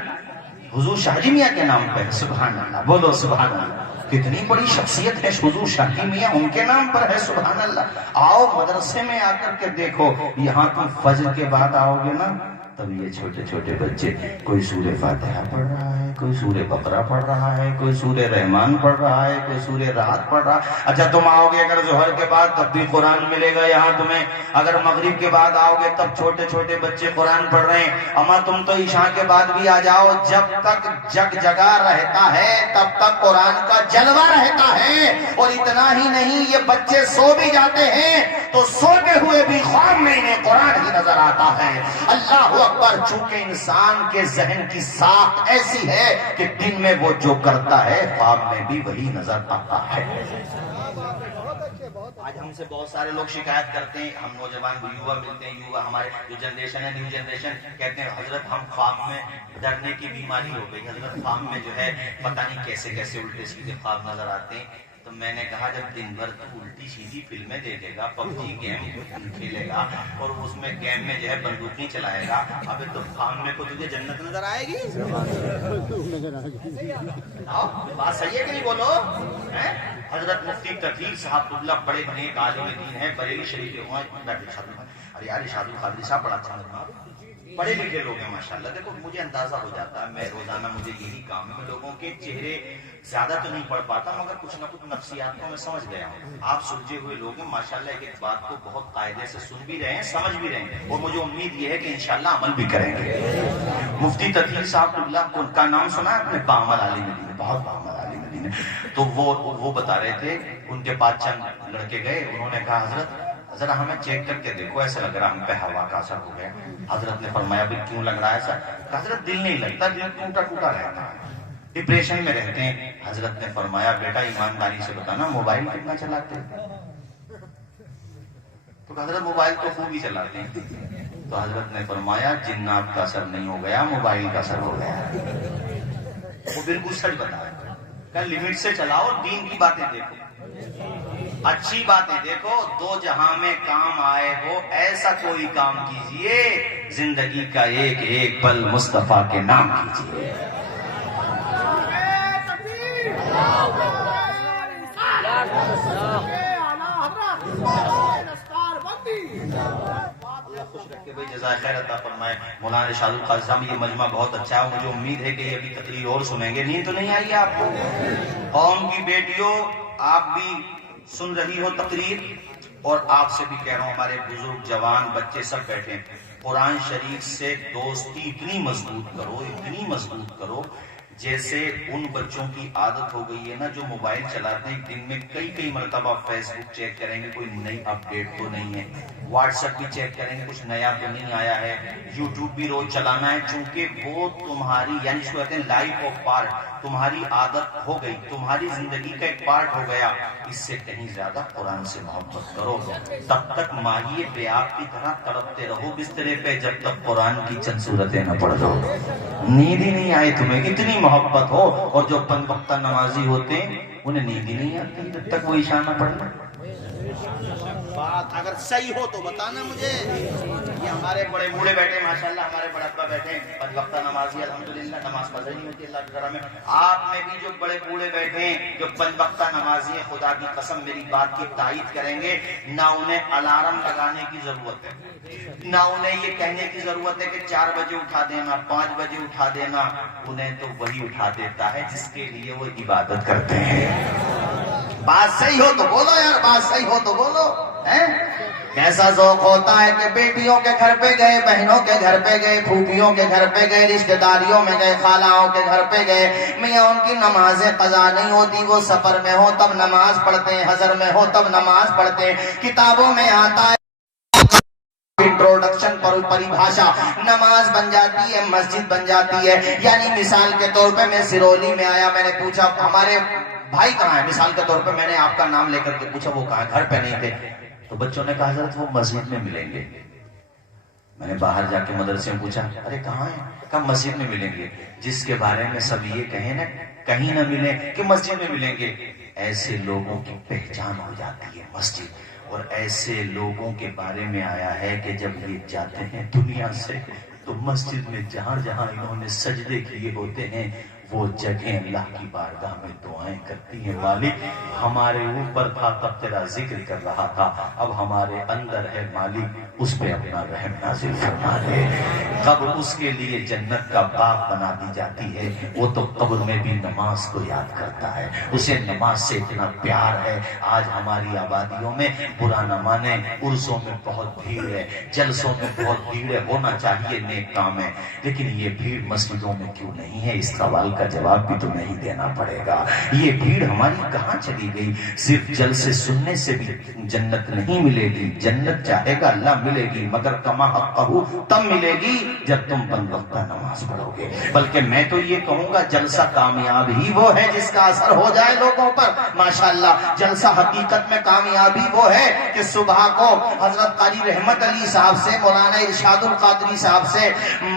حضور شاہی میاں کے نام پہ ہے۔ سبحان اللہ، بولو سبحان اللہ، کتنی بڑی شخصیت ہے حضور شاہی میاں، ان کے نام پر ہے، سبحان اللہ۔ آؤ مدرسے میں آ کر کے دیکھو، یہاں تم فجر کے بعد آؤ گے نا، تب یہ چھوٹے چھوٹے بچے، کوئی سورہ فاتحہ پڑھ رہا ہے، کوئی سورہ بقرہ پڑھ رہا ہے، کوئی سورہ رحمان پڑھ رہا ہے، کوئی سورہ رات پڑھ رہا ہے۔ اچھا تم آؤ گے اگر ظہر کے بعد تب بھی قرآن ملے گا یہاں تمہیں، اگر مغرب کے بعد آؤ گے تب چھوٹے چھوٹے بچے قرآن پڑھ رہے ہیں۔ اما تم تو عشاء کے بعد بھی آ جاؤ، جب تک جگ جگا رہتا ہے تب تک قرآن کا جلوہ رہتا ہے۔ اور اتنا ہی نہیں، یہ بچے سو بھی جاتے ہیں تو سوتے ہوئے بھی خواب میں انہیں قرآن ہی نظر آتا ہے۔ اللہ اکبر، چونکہ انسان کے ذہن کی ساخت ایسی ہے کہ دن میں وہ جو کرتا ہے خواب میں بھی وہی نظر آتا ہے۔ آج ہم سے بہت سارے لوگ شکایت کرتے ہیں، ہم نوجوان یووا ملتے ہیں، یووا ہمارے جو جنریشن ہے، نیو جنریشن، کہتے ہیں حضرت ہم خواب میں ڈرنے کی بیماری ہو گئی، حضرت خواب میں جو ہے پتہ نہیں کیسے کیسے الٹے سیدھے خواب نظر آتے ہیں۔ تو میں نے کہا جب دن بھر تو الٹی سیدھی فلمیں دیکھے گا، پبجی گیم کھیلے گا اور اس میں گیم میں جو ہے بندوقیں چلائے گا، ابھی تو خواب میں کو تجھے جنت نظر آئے گی؟ بات صحیح ہے کہ نہیں بولو؟ حضرت مفتی تقی صاحب اللہ بڑے بڑے عالم دین ہیں، بریلی شریف کے ہوئے، ارے یار ارشاد القادری صاحب بڑا اچھا لگا، بڑے لکھے لوگ ہیں ماشاءاللہ۔ دیکھو مجھے اندازہ ہو جاتا ہے، میں روزانہ مجھے یہی کام ہے، میں لوگوں کے چہرے زیادہ تو نہیں پڑھ پاتا مگر کچھ نہ کچھ نفسیات کو میں سمجھ گیا ہوں۔ آپ سلجھے ہوئے لوگ ہیں ماشاءاللہ، ایک بات کو بہت قاعدے سے سن بھی رہے ہیں، سمجھ بھی رہے ہیں، اور مجھے امید یہ ہے کہ انشاءاللہ عمل بھی کریں گے۔ مفتی تقی صاحب اللہ ان کا نام سنا ہے آپ نے؟ بامل عالم دین، بہت بامل عالم دین۔ تو وہ بتا رہے تھے، ان کے پاس چند لڑکے گئے، انہوں نے کہا حضرت ذرا ہمیں چیک کر کے دیکھو، ایسا لگ رہا ہم پہ ہوا کا اثر ہو گیا۔ حضرت نے فرمایا بھی کیوں لگ رہا ہے ایسا؟ حضرت دل نہیں لگتا، دل ٹوٹا ٹوٹا رہتا ہے، ڈپریشن میں رہتے ہیں۔ حضرت نے فرمایا بیٹا ایمانداری سے بتانا موبائل کتنا چلاتے ہیں؟ تو حضرت موبائل تو خوب ہی چلاتے ہیں۔ تو حضرت نے فرمایا جنات کا اثر نہیں ہو گیا، موبائل کا اثر ہو گیا۔ وہ بالکل سچ بتایا کہ لمٹ سے چلاؤ، دین کی باتیں دیکھو، اچھی باتیں دیکھو، دو جہاں میں کام آئے ہو ایسا کوئی کام کیجئے، زندگی کا ایک ایک پل مصطفیٰ کے نام کیجئے۔ خوش رکھے بھائی، جزائے خیر عطا فرمائے۔ مولانا ارشاد القادری صاحب، یہ مجمع بہت اچھا ہے، مجھے امید ہے کہ یہ ابھی تقریر اور سنیں گے۔ نیند تو نہیں آئی آپ کو؟ قوم کی بیٹیوں، آپ بھی سن رہی ہو تقریر، اور آپ سے بھی کہہ رہا ہوں، ہمارے بزرگ جوان بچے سب بیٹھے ہیں، قرآن شریف سے دوستی اتنی مضبوط کرو، اتنی مضبوط کرو، جیسے ان بچوں کی عادت ہو گئی ہے نا جو موبائل چلاتے ہیں، دن میں کئی مرتبہ فیس بک چیک کریں گے کوئی نئی اپ ڈیٹ تو نہیں ہے، واٹس ایپ بھی چیک کریں گے کچھ نیا تو نہیں آیا ہے، یوٹیوب بھی روز چلانا ہے، چونکہ وہ تمہاری یعنی اس کو کہتے ہیں لائف آف پارٹ، تمہاری عادت ہو گئی، تمہاری زندگی کا ایک پارٹ ہو گیا۔ اس سے کہیں زیادہ قرآن سے محبت کرو، تب تک ماہیے پہ آپ کی طرح تڑپتے رہو بسترے پہ، جب تک قرآن کی چند صورتیں نہ پڑھ دو۔ نیند ہی نہیں آئے تمہیں، اتنی محبت ہو. اور جو پنج وقتہ نمازی ہوتے ہیں انہیں نیند ہی نہیں آتی جب تک وہ عشاء نہ پڑھ لیں. بات اگر صحیح ہو تو بتانا مجھے. یہ ہمارے بڑے بوڑھے بیٹھے ماشاءاللہ، ہمارے بڑے ابا بیٹھے پنج وقتہ نمازی الحمدللہ، نماز پڑھ نہیں ہوتی اللہ کے کرم میں. آپ میں بھی جو بڑے بوڑھے بیٹھے ہیں جو پنج وقتہ نمازی ہیں، خدا کی قسم میری بات کی تائید کریں گے، نہ انہیں الارم لگانے کی ضرورت ہے، نہ انہیں یہ کہنے کی ضرورت ہے کہ 4 بجے اٹھا دینا، 5 بجے اٹھا دینا. انہیں تو وہی اٹھا دیتا ہے جس کے لیے وہ عبادت کرتے ہیں. بات صحیح ہو تو بولو یار، بات صحیح ہو تو بولو. کیسا ذوق ہوتا ہے کہ بیٹیوں کے گھر پہ گئے، بہنوں کے گھر پہ گئے، پھوپھیوں کے گھر پہ گئے، رشتہ داریوں میں گئے، خالاؤں کے گھر پہ گئے، میاں ان کی نمازیں قضا نہیں ہوتی، وہ سفر میں ہو تب نماز پڑھتے ہیں، حضر میں ہو تب نماز پڑھتے ہیں. کتابوں میں آتا ہے انٹروڈکشن پر پریبھاشا، نماز بن جاتی ہے مسجد بن جاتی ہے. یعنی مثال کے طور پہ میں سرولی میں آیا، میں نے پوچھا ہمارے بھائی کہاں ہے، مثال کے طور پہ میں نے آپ کا نام لے کر کے پوچھا وہ کہاں، گھر پہ نہیں تھے. تو بچوں نے کہا حضرت وہ مسجد میں ملیں گے. میں نے باہر جا کے مدرسے میں پوچھا ارے کہاں ہے، کہا مسجد میں ملیں گے. جس کے بارے میں سب یہ کہیں نا کہیں نہ ملیں کہ مسجد میں ملیں گے، ایسے لوگوں کی پہچان ہو جاتی ہے مسجد. اور ایسے لوگوں کے بارے میں آیا ہے کہ جب یہ جاتے ہیں دنیا سے تو مسجد میں جہاں جہاں انہوں نے سجدے کیے ہوتے ہیں وہ جگہیں اللہ کی بارگاہ میں دعائیں کرتی ہیں، مالک ہمارے اوپر تھا تب تیرا ذکر کر رہا تھا، اب ہمارے اندر ہے مالک اس پہ اپنا رحم نازل فرما دے. قبر اس کے لیے جنت کا باغ بنا دی جاتی ہے. وہ تو قبر میں بھی نماز کو یاد کرتا ہے، اسے نماز سے اتنا پیار ہے. آج ہماری آبادیوں میں برا نہ مانے، عرسوں میں بہت بھیڑ ہے، جلسوں میں بہت بھیڑ ہے، ہونا چاہیے نیک کام ہے، لیکن یہ بھیڑ مسجدوں میں کیوں نہیں ہے؟ اس سوال کا جواب بھی تو نہیں دینا پڑے گا. یہ بھیڑ ہماری کہاں چلی گئی؟ صرف جلسے سننے سے بھی جنت نہیں ملے گی. جنت چاہے گا اللہ ملے گی، مگر کما حقہ تب ملے گی جب تم پنج وقتہ نماز پڑھو گے. بلکہ میں تو یہ کہوں گا جلسہ کامیاب ہی وہ ہے جس کا اثر ہو جائے لوگوں پر. ماشاءاللہ جلسہ حقیقت میں کامیابی وہ ہے کہ صبح کو حضرت قاری رحمت علی صاحب سے، مولانا ارشاد القادری صاحب سے،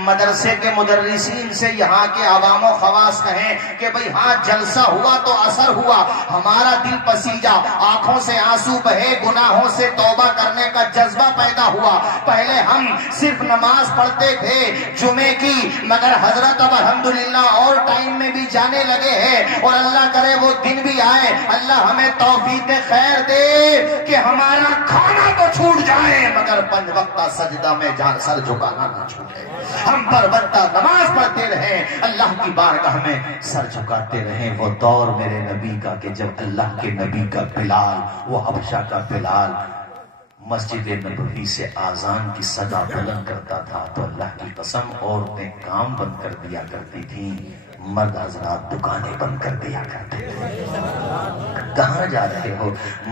مدرسے کے مدرسین سے، یہاں کے عوام و خواص کہیں کہ بھئی ہاں جلسہ ہوا تو اثر ہوا، ہمارا دل پسیجا، آنکھوں سے آنسو بہے، گناہوں سے توبہ کرنے کا جذبہ پیدا ہوا. پہلے ہم صرف نماز پڑھتے تھے جمعے کی، مگر حضرت اب الحمدللہ اور ٹائم میں بھی جانے لگے ہیں. اور اللہ کرے وہ دن بھی آئے، اللہ ہمیں توفیق خیر دے کہ ہمارا کھانا تو چھوٹ جائے مگر پنج وقتہ سجدہ میں جان سر جھکانا نہ چھوٹے. ہم پر وقتہ نماز پڑھتے رہیں، اللہ کی بارگاہ میں سر جھکاتے رہیں. وہ دور میرے نبی کا کہ جب اللہ کے نبی کا بلال، وہ حبشہ کا بلال، مسجد نبوی سے آذان کی صدا بلند کرتا تھا تو اللہ کی قسم عورتیں کام بند کر دیا کرتی تھیں، مرد حضرات دکانیں بند کر دیا کرتے تھے. کہاں جا رہے ہو؟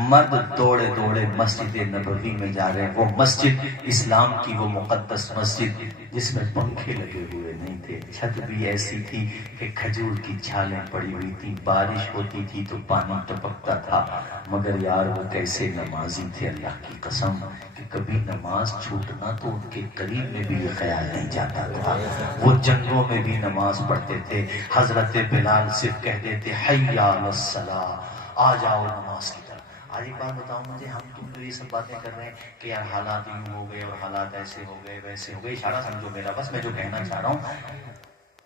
مرد دوڑے دوڑے مسجد نبوی میں جا رہے ہیں. وہ مسجد اسلام کی وہ مقدس مسجد جس میں پنکھے لگے ہوئے نہیں تھے، چھت بھی ایسی تھی کہ کھجور کی چھالیں پڑی ہوئی تھی، بارش ہوتی تھی تو پانی ٹپکتا تھا. مگر یار وہ کیسے نمازی تھے اللہ کی قسم کہ کبھی نماز چھوٹنا تو ان کے قریب میں بھی یہ خیال نہیں جاتا تھا. وہ جنگوں میں بھی نماز پڑھتے تھے. حضرت بلال صرف کہتے تھے حی علی الصلاۃ، آ جاؤ نماز کی طرف. آج ایک بات بتاؤں مجھے، ہم تم تو یہ سب باتیں کر رہے ہیں کہ یار حالات یوں ہو گئے اور حالات ایسے ہو گئے ویسے ہو گئے. اشارہ سمجھو میرا، بس میں جو کہنا چاہ رہا ہوں،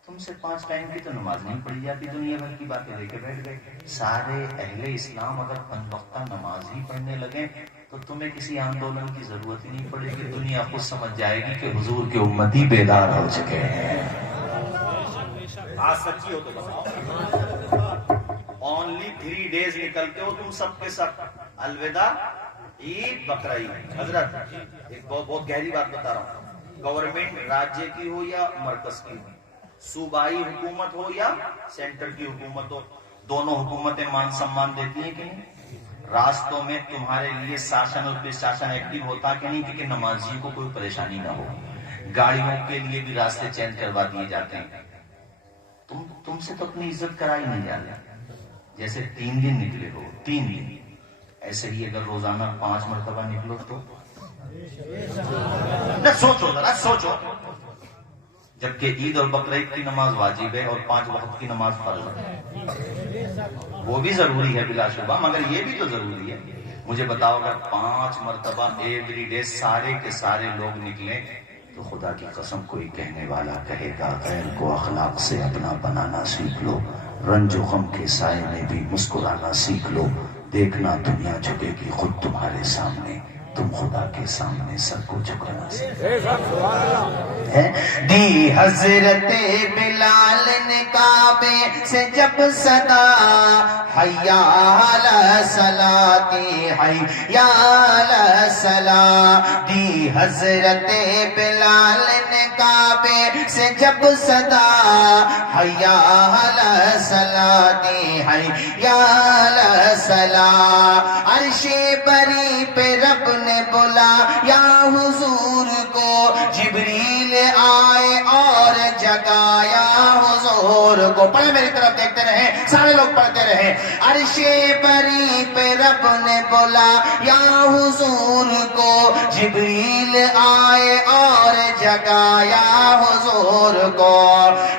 تم سے 5 ٹائم کی تو نماز نہیں پڑھی جاتی، دنیا بھر کی باتیں لے کے بیٹھ گئے. سارے اہل اسلام اگر 5 وقتہ نماز ہی پڑھنے لگے تو تمہیں کسی آندولن کی ضرورت ہی نہیں پڑے گی. دنیا خود سمجھ جائے گی کہ حضور کے امتی بیدار ہو چکے ہیں. بات سچی ہو تو بتاؤ. اونلی 3 days نکلتے ہو تم سب کے سب، الوداع، عید، بقرعید. حضرت ایک بہت گہری بات بتا رہا ہوں، گورنمنٹ راجیہ کی ہو یا مرکز کی ہو، صوبائی حکومت ہو یا سینٹر کی حکومت ہو، دونوں حکومتیں مان سمان دیتی ہیں کہ نہیں؟ راستوں میں تمہارے لیے شاشن اور پرشاشن ایکٹیو ہوتا کہ نہیں کہ نمازیوں کو کوئی پریشانی نہ ہو؟ گاڑیوں کے لیے بھی راستے چینج کروا دیے جاتے ہیں. تم سے تو اپنی عزت کرائی نہیں جاتی. جیسے 3 دن نکلے ہو، 3 دن، ایسے ہی اگر روزانہ 5 مرتبہ نکلو تو نہ سوچو، ذرا سوچو. جبکہ عید اور بقرعید کی نماز واجب ہے اور 5 وقت کی نماز فرض ہے. وہ بھی ضروری ہے بلا شبہ، مگر یہ بھی تو ضروری ہے. مجھے بتاؤ اگر 5 مرتبہ ایوری ڈے سارے کے سارے لوگ نکلیں تو خدا کی قسم کوئی کہنے والا کہے گا غیر کو اخلاق سے اپنا بنانا سیکھ لو، رنج و غم کے سائے میں بھی مسکرانا سیکھ لو، دیکھنا دنیا جھکے گی خود تمہارے سامنے، تم خدا کے سامنے سر کو جھکانا سیکھ لو. دی حضرت بلال نے کعبے سے جب صدا حیا علی الصلاۃ حیا علی الصلاۃ، دی حضرت بلال نے کعبے سے جب صدا حیا علی الصلاۃ حیا علی الصلاۃ، عرش بری پہ رب نے بولا یا حضور کو، جبریل آئے اور جگایا حضور کو. پڑھے میری طرف دیکھتے رہیں، سارے لوگ پڑھتے رہیں. عرش بری پہ رب نے بولا یا حضور کو، جبریل آئے اور جگایا حضور کو.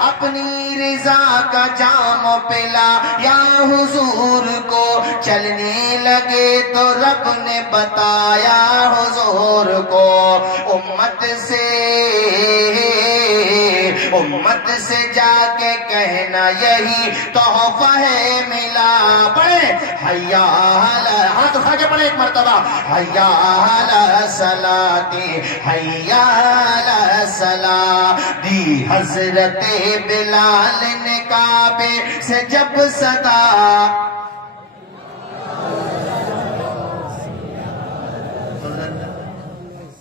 اپنی رضا کا جام پلا یا حضور کو، چلنے لگے تو رب نے بتایا حضور کو. امت سے جا کے کہنا یہی تحفہ ہے ملا. پڑھے حیا علی، ہاتھ اٹھا کے پڑھے ایک مرتبہ، حیا علی الصلاۃ حیا علی الصلاۃ. دی حضرت بلال نے کعبے سے جب صدا،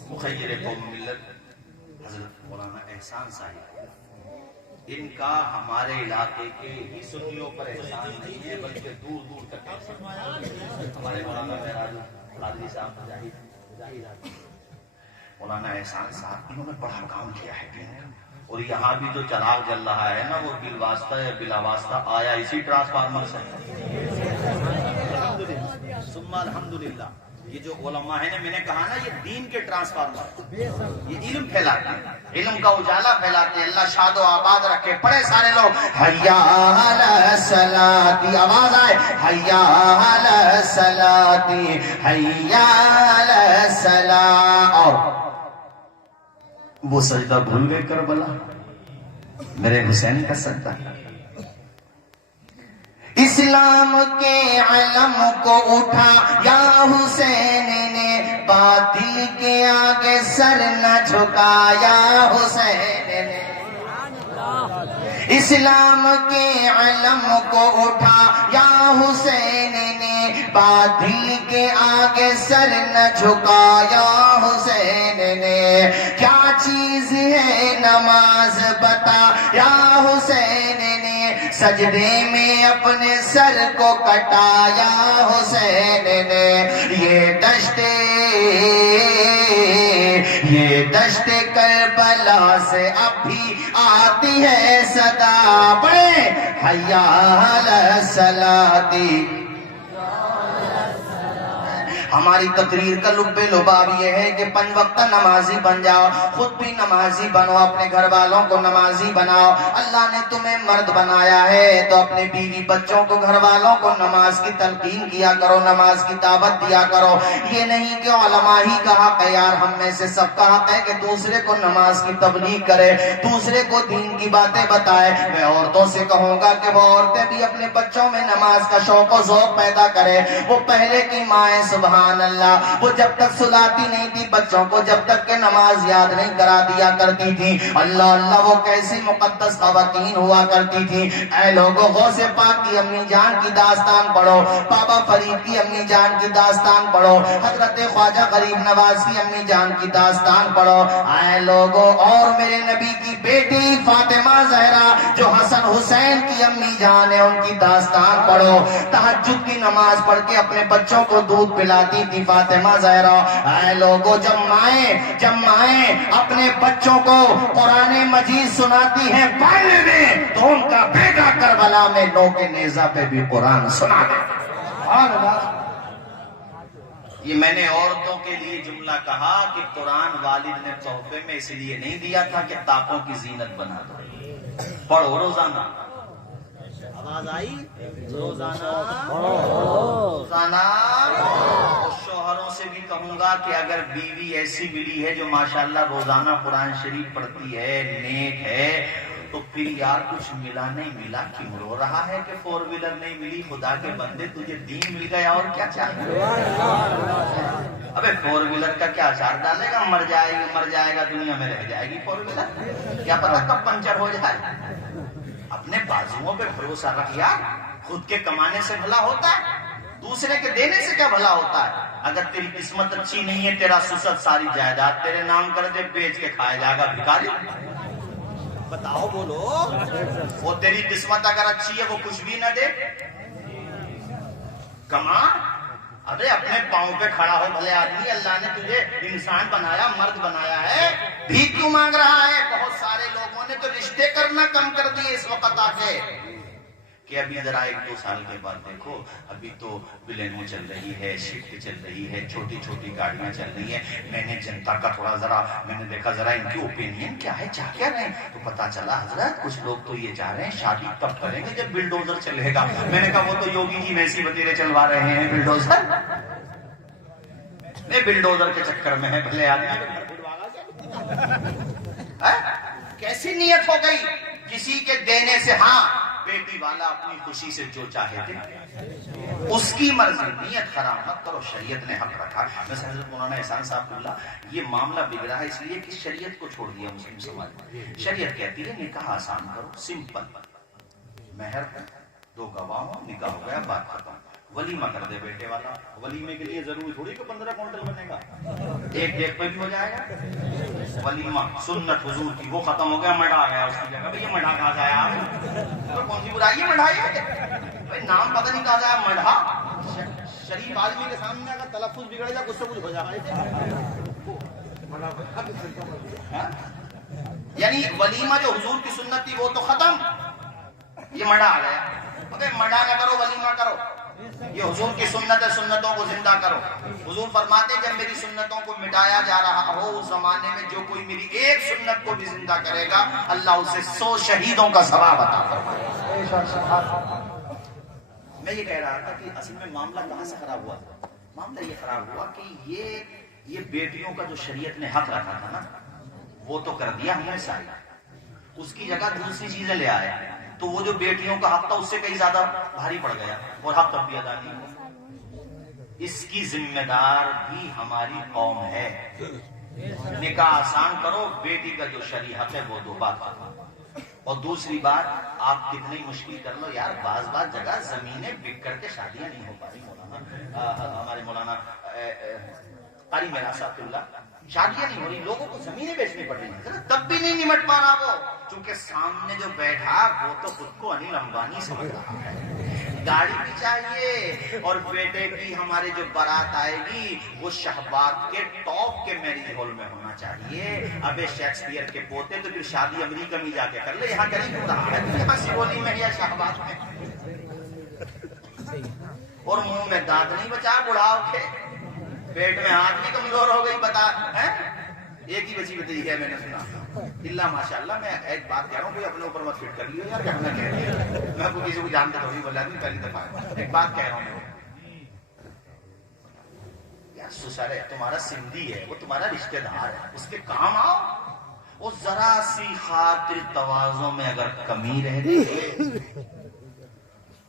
مخیر قوم ملت حضرت مولانا احسان صاحب، ان کا ہمارے علاقے کے ہی سنیوں پر احسان نہیں ہے بلکہ دور دور تک احسان. ہمارے مولانا معراج قادری صاحب مولانا احسان صاحب، انہوں نے بڑا کام کیا ہے دین کا. اور یہاں بھی جو چراغ جل رہا ہے نا، وہ بالواسطہ یا بلا واسطہ آیا اسی ٹرانسفارمر سے. ثم الحمدللہ. یہ جو علماء ہیں، میں نے کہا نا یہ دین کے ٹرانسفارمر، یہ علم پھیلاتے ہیں، علم کا اجالا پھیلاتے ہیں. اللہ شاد و آباد رکھے. پڑھے سارے لوگ حیا علی الصلاۃ، آواز آئے حیا علی الصلاۃ حیا علی الصلاۃ. اور وہ سجدہ بھول گئے کربلا، میرے حسین کا سجدہ. اسلام کے علم کو اٹھا یا حسین نے، باطل کے آگے سر نہ جھکایا حسین نے. اسلام کے علم کو اٹھا یا حسین نے، باطل کے آگے سر نہ جھکایا حسین نے. کیا چیز ہے نماز بتا یا حسین نے، سجدے میں اپنے سر کو کٹایا حسین نے. یہ دشت کربلا سے اب بھی آتی ہے صدا. پڑھے حیا علی الصلاۃ. ہماری تقریر کا لب لباب یہ ہے کہ 5 وقت نمازی بن جاؤ، خود بھی نمازی بنو، اپنے گھر والوں کو نمازی بناؤ. اللہ نے تمہیں مرد بنایا ہے تو اپنے بیوی بچوں کو، گھر والوں کو نماز کی تلقین کیا کرو، نماز کی دعوت دیا کرو. یہ نہیں کہ علماء ہی کا حق ہے یار، ہم میں سے سب کا حق ہے کہ دوسرے کو نماز کی تبلیغ کرے، دوسرے کو دین کی باتیں بتائے. میں عورتوں سے کہوں گا کہ وہ عورتیں بھی اپنے بچوں میں نماز کا شوق و ذوق پیدا کرے. وہ پہلے کی مائیں سبحان اللہ، وہ جب تک سلاتی نہیں تھی بچوں کو، جب تک کہ نماز یاد نہیں کرا دیا کرتی تھی. اللہ اللہ، وہ کیسی مقدس خواتین ہوا کرتی تھی. اے لوگوں، غوث پاک کی امی جان کی داستان پڑھو، بابا فرید کی امی جان کی داستان پڑھو، حضرت خواجہ غریب نواز کی امی جان کی داستان پڑھو. اے لوگوں، اور میرے نبی کی بیٹی فاطمہ زہرا جو حسن حسین کی امی جان ہے، ان کی داستان پڑھو. تہجد کی نماز پڑھ کے اپنے بچوں کو دودھ پلاتی تھی فاطمہ زہرا. اے لوگوں، جب مائیں اپنے بچوں کو قرآن مجید سناتی ہیں پڑھنے میں، تو ان کا بیٹا کربلا میں نو کے نیزہ پہ بھی قرآن سنا دے. یہ میں نے عورتوں کے لیے جملہ کہا کہ قرآن والد نے تحفے میں اس لیے نہیں دیا تھا کہ طاقوں کی زینت بنا دو. پڑھو روزانہ. آواز آئی؟ روزانہ روزانہ. اور شوہروں سے بھی کہوں گا کہ اگر بیوی ایسی ملی ہے جو ماشاءاللہ روزانہ قرآن شریف پڑھتی ہے، نیک ہے، تو پھر یار کچھ ملا نہیں ملا کیوں رو رہا ہے کہ 4 ویلر نہیں ملی؟ خدا کے بندے تجھے دین مل گیا اور کیا چاہیے؟ ابے 4 ویلر کا کیا چار ڈالے گا؟ مر جائے گا دنیا میں رہ جائے گی 4 ویلر، کیا پتا کب پنچر ہو جائے. اپنے بازوؤں پہ بھروسہ رکھ یار. خود کے کمانے سے بھلا ہوتا ہے، دوسرے کے دینے سے کیا بھلا ہوتا ہے؟ اگر تیری قسمت اچھی نہیں ہے، تیرا سسد ساری جائیداد تیرے نام کر دے، بیچ کے کھایا جائے گا بھکاری. بتاؤ بولو. وہ تیری قسمت اگر اچھی ہے وہ کچھ بھی نہ دے، کما. ارے اپنے پاؤں پہ کھڑا ہو بھلے آدمی. اللہ نے تجھے انسان بنایا، مرد بنایا ہے، بھیک کیوں مانگ رہا ہے؟ بہت سارے لوگوں نے تو رشتے کرنا کم کر دیے اس وقت آ کے کہ ابھی ذرا 1-2 سال کے بعد دیکھو، ابھی تو بلینو چل رہی ہے، شفٹ چل رہی ہے، چھوٹی چھوٹی گاڑیاں چل رہی ہیں. میں نے جنتا کا تھوڑا میں نے دیکھا ذرا ان کی اوپینین کیا ہے، چاہ کیا رہے ہیں، تو پتا چلا حضرت کچھ لوگ تو یہ چاہ رہے ہیں شادی تب کریں گے جب بلڈوزر چلے گا. میں نے کہا وہ تو یوگی جی ویسی وتیرے چلوا رہے ہیں، بلڈوزر نہیں، بلڈوزر کے چکر میں ہے بھلے آدمی. کیسی نیت ہو گئی کسی کے دینے سے. ہاں بیٹی والا اپنی خوشی سے جو چاہے دے، اس کی مرضی. نیت خراب مت کرو، شریعت نے حق رکھا. مثلا حضرت مولانا احسان صاحب اللہ، یہ معاملہ بگڑا ہے اس لیے کہ شریعت کو چھوڑ دیا مسلم سماج نے. شریعت کہتی ہے نکاح آسان کرو، سمپل، مہر 2 گواہ ہو، نکاح ہو گیا، بات ختم. ولیمہ کر دے بیٹے والا. ولیمے کے لیے ضروری تھوڑی کہ 15 کوئنٹل بنے گا، 1 پہ بھی ہو جائے گا. ولیمہ سنت حضور کی، وہ ختم ہو گیا، مڈا آ گیا اس کی جگہ. بھئی یہ مڈا کہاں سے آیا؟ کون سی برائی ہے مڈھائی ہے؟ بھئی نام پتہ نہیں کہاں سے آیا مڈھا. شریف آدمی کے سامنے اگر تلفظ بگڑ جائے کچھ سے کچھ ہو جائے. یعنی ولیمہ جو حضور کی سنت تھی وہ تو ختم، یہ مڈا آ گیا. ابے مڈا نہ کرو، ولیمہ کرو. یہ حضور کی سنت ہے، سنتوں کو زندہ کرو. حضور فرماتے جب میری سنتوں کو مٹایا جا رہا ہو اس زمانے میں جو کوئی میری ایک سنت کو بھی زندہ کرے گا اللہ اسے 100 شہیدوں کا ثواب عطا فرمائے. میں یہ کہہ رہا تھا کہ اصل میں معاملہ کہاں سے خراب ہوا؟ معاملہ یہ خراب ہوا کہ یہ بیٹیوں کا جو شریعت نے حق رکھا تھا نا وہ تو کر دیا ہم نے سارا. اس کی جگہ دوسری چیزیں لے آیا تو وہ جو بیٹیوں کا حق تھا اس سے کہیں زیادہ بھاری پڑ گیا اور حق تب بھی ادا نہیں ہوا. اس کی ذمہ دار بھی ہماری قوم ہے. نکاح آسان کرو، بیٹی کا جو شرعی حق ہے وہ 2 بات. اور دوسری بات آپ کتنی مشکل کر لو یار، بعض جگہ زمینیں بک کر کے شادیاں نہیں ہو پا رہی. مولانا ہمارے مولانا قاری میراث اللہ، شادیاں نہیں ہو رہی، لوگوں کو زمینیں بیچنی پڑ رہی ہیں، تب بھی نہیں نمٹ پا رہا وہ. چونکہ سامنے جو بیٹھا وہ تو خود کو انل امبانی سمجھ رہا ہے. گاڑی بھی چاہیے اور بیٹے کی ہمارے جو بارات آئے گی وہ شہباز کے ٹاپ کے میرج ہال میں ہونا چاہیے. ابے شیکسپیئر کے پوتے تو پھر شادی امریکہ میں جا کے کر لے، یہاں کہیں کیوں رہا ہے؟ یہاں سیرولی میں یا شہباز میں. اور منہ میں دانت نہیں بچا بڑھاؤ کے، پیٹ میں ہاتھ بھی کمزور ہو گئی. بتا ایک ہی بچی بتائی ہے میں نے سنا. اللہ ماشاءاللہ. میں ایک بات کہہ رہا ہوں، کوئی اپنے اوپر مت فٹ کر لیو یار، کہنا کہہ رہی ہے. میں کوئی کسی کو جانتا تھوڑی بولا نہیں، پہلی دفعہ ایک بات کہہ رہا ہوں میں یار. سسر ہے تمہارا سندھی ہے، وہ تمہارا رشتہ دار ہے، اس کے کام آؤ. وہ ذرا سی خاطر تواضع میں اگر کمی رہ گئی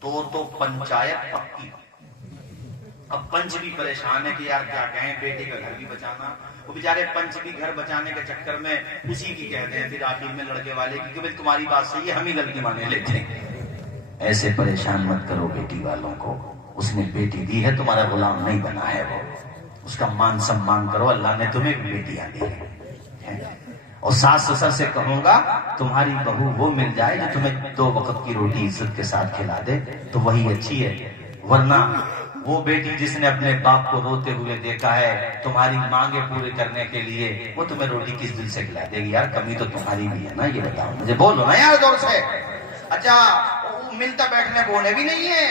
تو پنچایت پکی. اب پنچ بھی پریشان ہے کہ یار کیا کہیں، بیٹے کا گھر بھی بچانا. وہ بیچارے پنچ بھی گھر بچانے کے چکر میں اسی کی کہتے ہیں پھر آخر میں لڑکے والے کی کہ بھائی تمہاری بات صحیح ہے، ہم ہی غلطی مانے لیتے ہیں. ایسے پریشان مت کرو بیٹی والوں کو. اس نے بیٹی دی ہے، تمہارا غلام نہیں بنا ہے. وہ اس کا مان سمان کرو، اللہ نے تمہیں بیٹیاں دی ہیں. اور ساس سسر سے کہوں گا تمہاری بہو وہ مل جائے جو تمہیں 2 وقت کی روٹی عزت کے ساتھ کھلا دے تو وہی اچھی ہے. ورنہ وہ بیٹی جس نے اپنے باپ کو روتے ہوئے دیکھا ہے تمہاری مانگیں پورے کرنے کے لیے، وہ تمہیں روٹی کس دل سے کھلا دے گی یار؟ کمی تو تمہاری بھی ہے نا، یہ بتاؤ مجھے، بولو نا یار دور سے. اچھا ملتا بیٹھنے بولے بھی نہیں ہے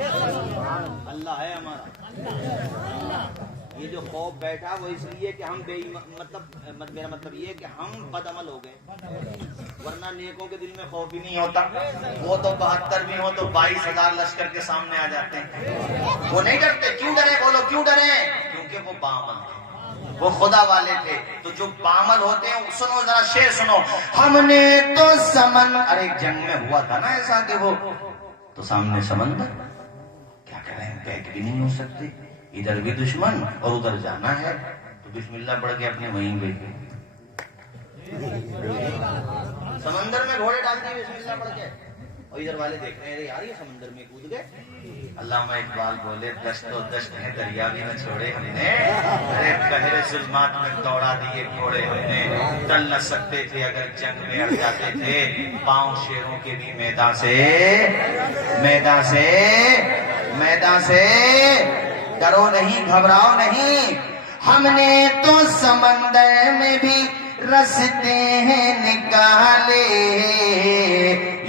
اللہ ہے ہمارا. یہ جو خوف بیٹھا وہ اس لیے کہ ہم میرا مطلب یہ کہ ہم بد عمل ہو گئے، ورنہ نیکوں کے دل میں خوف ہی نہیں ہوتا. وہ تو 72 بھی ہو تو 22,000 لشکر کے سامنے آ جاتے ہیں. وہ نہیں ڈرتے. کیوں ڈرے؟ بولو کیوں ڈرے؟ کیونکہ وہ باعمل تھے، وہ خدا والے تھے. تو جو باعمل ہوتے ہیں، سنو ذرا شعر سنو. ہم نے تو ارے ایک جنگ میں ہوا تھا نا ایسا کہ وہ تو سامنے سمندر، کیا کہہ رہے ہیں، بیٹھ بھی نہیں ہو سکتے، ادھر بھی دشمن اور ادھر جانا ہے، تو بسم اللہ پڑھ کے اپنے وہیں گئے. سمندر میں گھوڑے ڈال دیے بسم اللہ پڑھ کے، اور ادھر والے دیکھ رہے ہیں یار یہ سمندر میں کود گئے. علامہ اقبال بولے دشت و دشت ہے دریا بھی نہ چھوڑے ہم نے، ارے قہر ظلمات میں دوڑا دیے گھوڑے ہم نے. ٹل نہ سکتے تھے اگر جنگ میں اڑ جاتے تھے، پاؤں شیروں کے بھی میدان سے ڈرو نہیں گھبراؤ نہیں. ہم نے تو سمندر میں بھی رستے ہیں نکالے،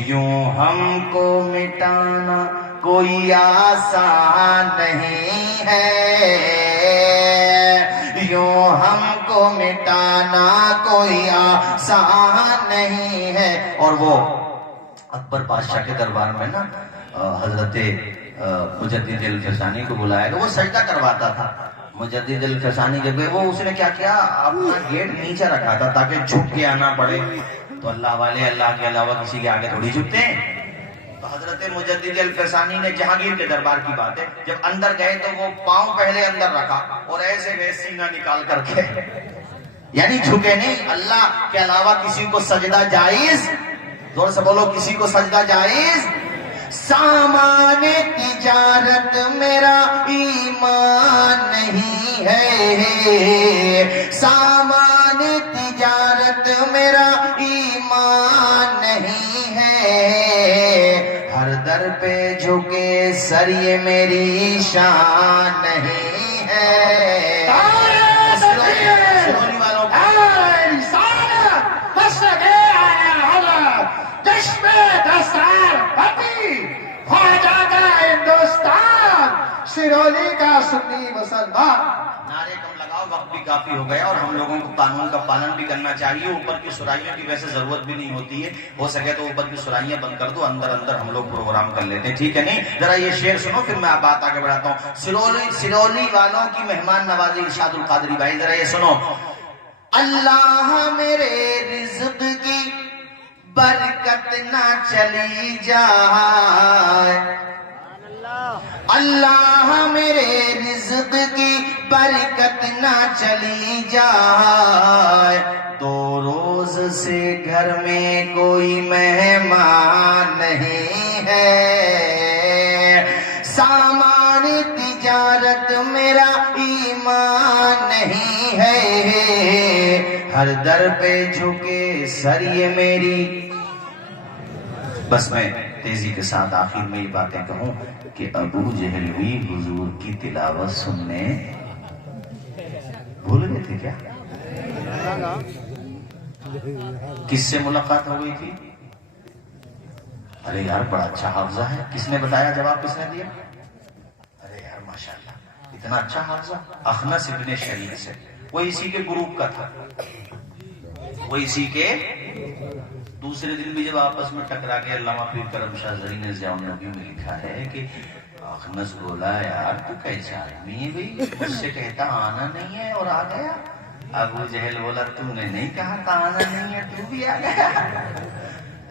یوں ہم کو مٹانا کوئی آسان نہیں ہے، یوں ہم کو مٹانا کوئی آسان نہیں ہے. اور وہ اکبر بادشاہ کے دربار میں نا حضرت مجدد الفسانی کو بلایا گیا، وہ سجدہ کرواتا تھا. مجدد الفسانی جب وہ اس نے کیا کیا، اپنا گیٹ نیچے رکھا تھا تاکہ جھک کے آنا پڑے. تو اللہ والے اللہ کے علاوہ کسی کے آگے تھوڑی جھکتے ہیں. تو حضرت مجدد الفسانی نے جہانگیر کے دربار کی بات ہے، جب اندر گئے تو وہ پاؤں پہلے اندر رکھا اور ایسے سینہ نکال کر کے، یعنی جھکے نہیں. اللہ کے علاوہ کسی کو سجدہ جائز؟ زور سے بولو، کسی کو سجدہ جائز؟ سامان تجارت میرا ایمان نہیں ہے، سامان تجارت میرا ایمان نہیں ہے، ہر در پہ جھکے سر یہ میری شان نہیں ہے. سرولی کا سنی مسلمان. نعرے کم لگاؤ، وقت بھی کافی ہو گیا اور ہم لوگوں کو قانون کا پالن بھی کرنا چاہیے. اوپر کی سرائیوں کی ویسے ضرورت بھی نہیں ہوتی ہے، ہو سکے تو اوپر کی سرائیاں بند کر دو، اندر ہم لوگ پروگرام کر لیتے ہیں، ٹھیک ہے نہیں؟ ذرا یہ شعر سنو پھر میں بات آگے بڑھاتا ہوں. سرولی والوں کی مہمان نوازی ارشاد القادری بھائی، ذرا یہ سنو. اللہ میرے رزق کی برکت نہ چلی جائے، اللہ میرے رزق کی برکت نہ چلی جائے، دو روز سے گھر میں کوئی مہمان نہیں ہے، سامان تجارت میرا ایمان نہیں ہے، ہر در پہ جھکے سر یہ میری. بس میں تیزی کے ساتھ آخر میں یہ باتیں کہوں کہ ابو جہل بھی حضور کی تلاوت سننے بھول گئے تھے کیا؟ کس سے ملاقات ہو گئی تھی؟ ارے یار بڑا اچھا حافظہ ہے. کس نے بتایا؟ جواب کس نے دیا؟ ارے یار ماشاءاللہ اتنا اچھا حافظہ. اخنس ابن شریک سے، وہ اسی کے گروپ کا تھا، وہ اسی کے. دوسرے دن بھی جب آپس میں ٹکرا کے علامہ پیر کرم شاہ زری نے ضیاء النبی میں لکھا ہے کہ اخنس بولا یار تو کیسا آدمی ہے بھائی، مجھ سے کہتا آنا نہیں ہے اور آ گیا. ابو جہل بولا تو نے نہیں کہا تھا آنا نہیں ہے، تو بھی آ گیا.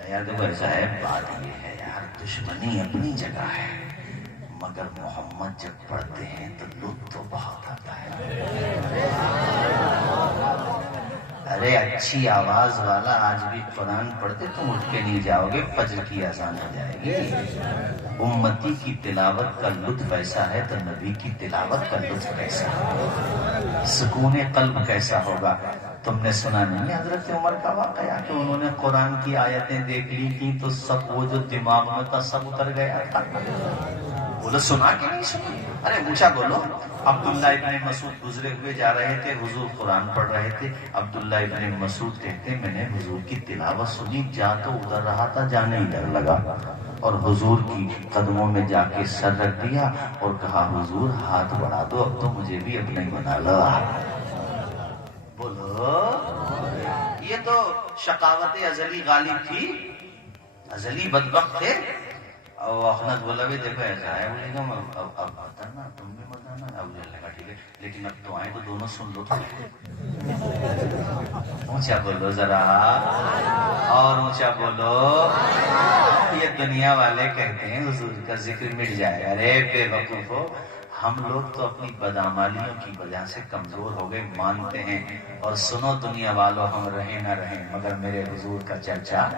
یار تو ایسا ہے، بات یہ ہے یار دشمنی اپنی جگہ ہے، مگر محمد جب پڑھتے ہیں تو لطف تو بہت آتا ہے. ارے اچھی آواز والا آج بھی قرآن پڑھتے تم اٹھ کے نہیں جاؤ گے، فجر کی اذان ہو جائے گی. امتی کی تلاوت کا لطف ایسا ہے تو نبی کی تلاوت کا لطف کیسا ہوگا، سکون قلب کیسا ہوگا. تم نے سنا نہیں حضرت عمر کا واقعہ کہ انہوں نے قرآن کی آیتیں دیکھ لی تھی تو سب وہ جو دماغ میں تھا سب اتر گیا تھا. بولو سنا کہ نہیں سنا؟ ارے اونچا بولو. عبداللہ ابن مسعود گزرے ہوئے جا رہے تھے، حضور قرآن پڑھ رہے تھے. عبداللہ ابن مسعود کہتے میں نے حضور کی تلاوت سنی، جا تو ادھر رہا تھا جانے ادھر لگا. اور حضور کی قدموں میں جا کے سر رکھ دیا اور کہا حضور ہاتھ بڑھا دو، اب تو مجھے بھی اپنا ہی بنا لو۔ بولو، یہ تو شقاوت ازلی غالب تھی، ازلی بدبخت تھے۔ اور اخنس بولا بھی دیکھو ایسا ہے، بولے گا اب بتانا تم بھی بتانا، اب لگا ٹھیک ہے لیکن اب تو آئے تو دونوں سن لو، اونچا بولو ذرا اور اونچا بولو۔ یہ دنیا والے کہتے ہیں حضور کا ذکر مٹ جائے، ارے بے وقوفو، ہم لوگ تو اپنی بدعمالیوں کی وجہ سے کمزور ہو گئے، مانتے ہیں۔ اور سنو دنیا والوں، ہم رہیں نہ رہیں مگر میرے حضور کا چرچا،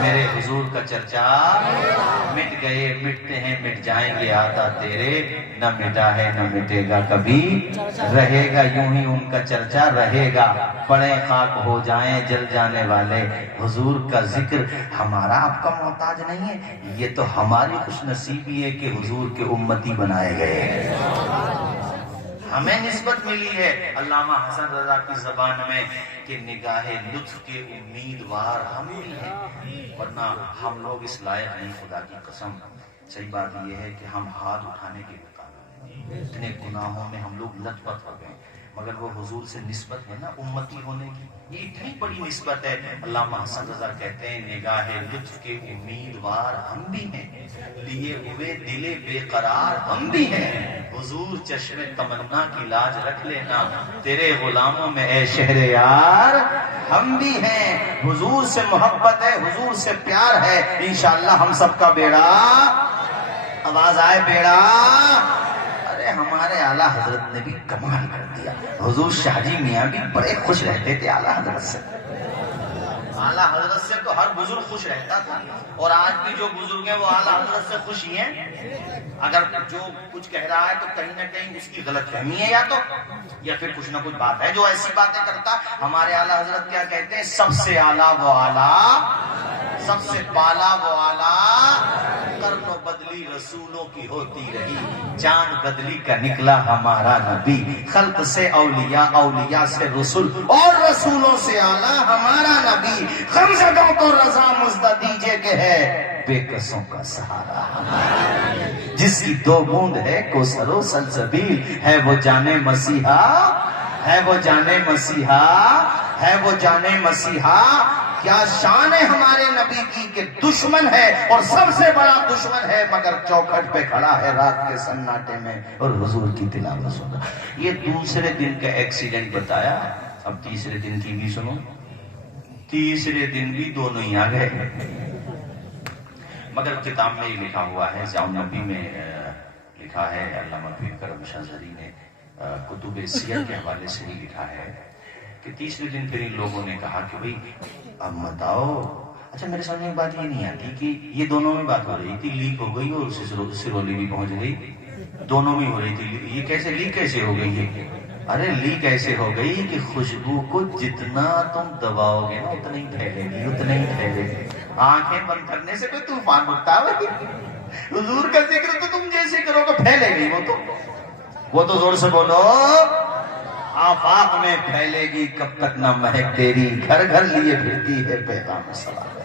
میرے حضور کا چرچا مٹ گئے، مٹتے ہیں، مٹ جائیں گے آتا تیرے، نہ مٹا ہے نہ مٹے گا کبھی، رہے گا یوں ہی ان کا چرچا رہے گا، پڑے خاک ہو جائیں جل جانے والے۔ حضور کا ذکر ہمارا آپ کا محتاج نہیں ہے، یہ تو ہماری خوش نصیبی ہے کہ حضور کے امتی بنائے گئے، ہمیں نسبت ملی ہے علامہ حسن رضا کی زبان میں کہ نگاہ لطف کے امیدوار ہم بھی ہیں، ورنہ ہم لوگ اس لائق نہیں، خدا کی قسم۔ صحیح بات یہ ہے کہ ہم ہاتھ اٹھانے کے مقابلے اتنے گناہوں میں ہم لوگ لت پت ہو گئے، مگر وہ حضور سے نسبت ہے نا امتی ہونے کی، یہ اتنی بڑی نسبت ہے۔ علامہ حسن رضا کہتے ہیں نگاہ لطف کے امیدوار ہم بھی ہیں، لیے ہوئے دل بے قرار ہم بھی ہیں، حضور چشم تمنا کی لاج رکھ لینا، تیرے غلاموں میں اے شہر یار ہم بھی ہیں۔ حضور سے محبت ہے، حضور سے پیار ہے، انشاءاللہ ہم سب کا بیڑا، آواز آئے بیڑا۔ ارے ہمارے اعلیٰ حضرت نے بھی کمال کر دیا، حضور شاہ جی میاں بھی بڑے خوش رہتے تھے اعلیٰ حضرت سے، اعلیٰ حضرت سے تو ہر بزرگ خوش رہتا تھا، اور آج بھی جو بزرگ ہیں وہ اعلیٰ حضرت سے خوش ہی ہیں۔ اگر جو کچھ کہہ رہا ہے تو کہیں نہ کہیں اس کی غلط فہمی ہے، یا پھر کچھ نہ کچھ بات ہے جو ایسی باتیں کرتا۔ ہمارے اعلیٰ حضرت کیا کہتے ہیں؟ سب سے اعلیٰ وہ اعلیٰ، سب سے بالا وہ اعلیٰ، قرن و بدلی رسولوں کی ہوتی رہی، چاند بدلی کا نکلا ہمارا نبی، خلق سے اولیاء، اولیاء سے رسول، اور رسولوں سے اعلیٰ ہمارا نبی، غمزدوں کو رضا مزدہ دیجے کہ ہے بے کسوں کا سہارا ہمارا، جس کی دو بوند ہے کوثر و سلسبیل، ہے وہ جانے مسیحا، ہے وہ جانے مسیحا، ہے وہ جانے مسیحا۔ کیا شان ہے ہمارے نبی کی کہ دشمن ہے اور سب سے بڑا دشمن ہے، مگر چوکھٹ پہ کھڑا ہے رات کے سناٹے میں اور حضور کی تلاوت سن رہا۔ یہ دوسرے دن کا ایکسیڈنٹ بتایا، اب تیسرے دن کی بھی سنو۔ تیسرے دن بھی دونوں ہی آ گئے، مگر کتاب میں یہ لکھا ہوا ہے، ضیاء النبی میں لکھا ہے، علامہ پیر کرم شاہ زری نے کتب سیر کے حوالے سے ہی لکھا ہے کہ تیسرے دن پھر ان لوگوں نے کہا کہ بھئی اب مت آؤ۔ اچھا میرے سامنے ایک بات یہ نہیں آتی کہ یہ دونوں میں بات ہو رہی تھی، لیک ہو گئی اور سرولی بھی پہنچ گئی، دونوں میں ہو رہی تھی، یہ کیسے لیک کیسے ہو گئی ہے؟ ارے لیک ایسے ہو گئی کہ خوشبو کو جتنا تم دباؤ گے نا اتنا ہی پھیلے گی، اتنا ہی پھیلے گی، آنکھیں بند کرنے سے کوئی طوفان اٹھتا ہے، حضور کا ذکر تو تم جیسے کرو گے پھیلے گی، وہ تو زور سے بولو، آفاق میں پھیلے گی، کب تک نہ مہک تیری، گھر گھر لیے پھرتی ہے پیغام سلام۔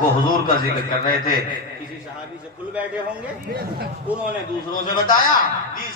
وہ حضور کا ذکر کر رہے تھے، کسی صحابی سے کھل بیٹھے ہوں گے، انہوں نے دوسروں سے بتایا،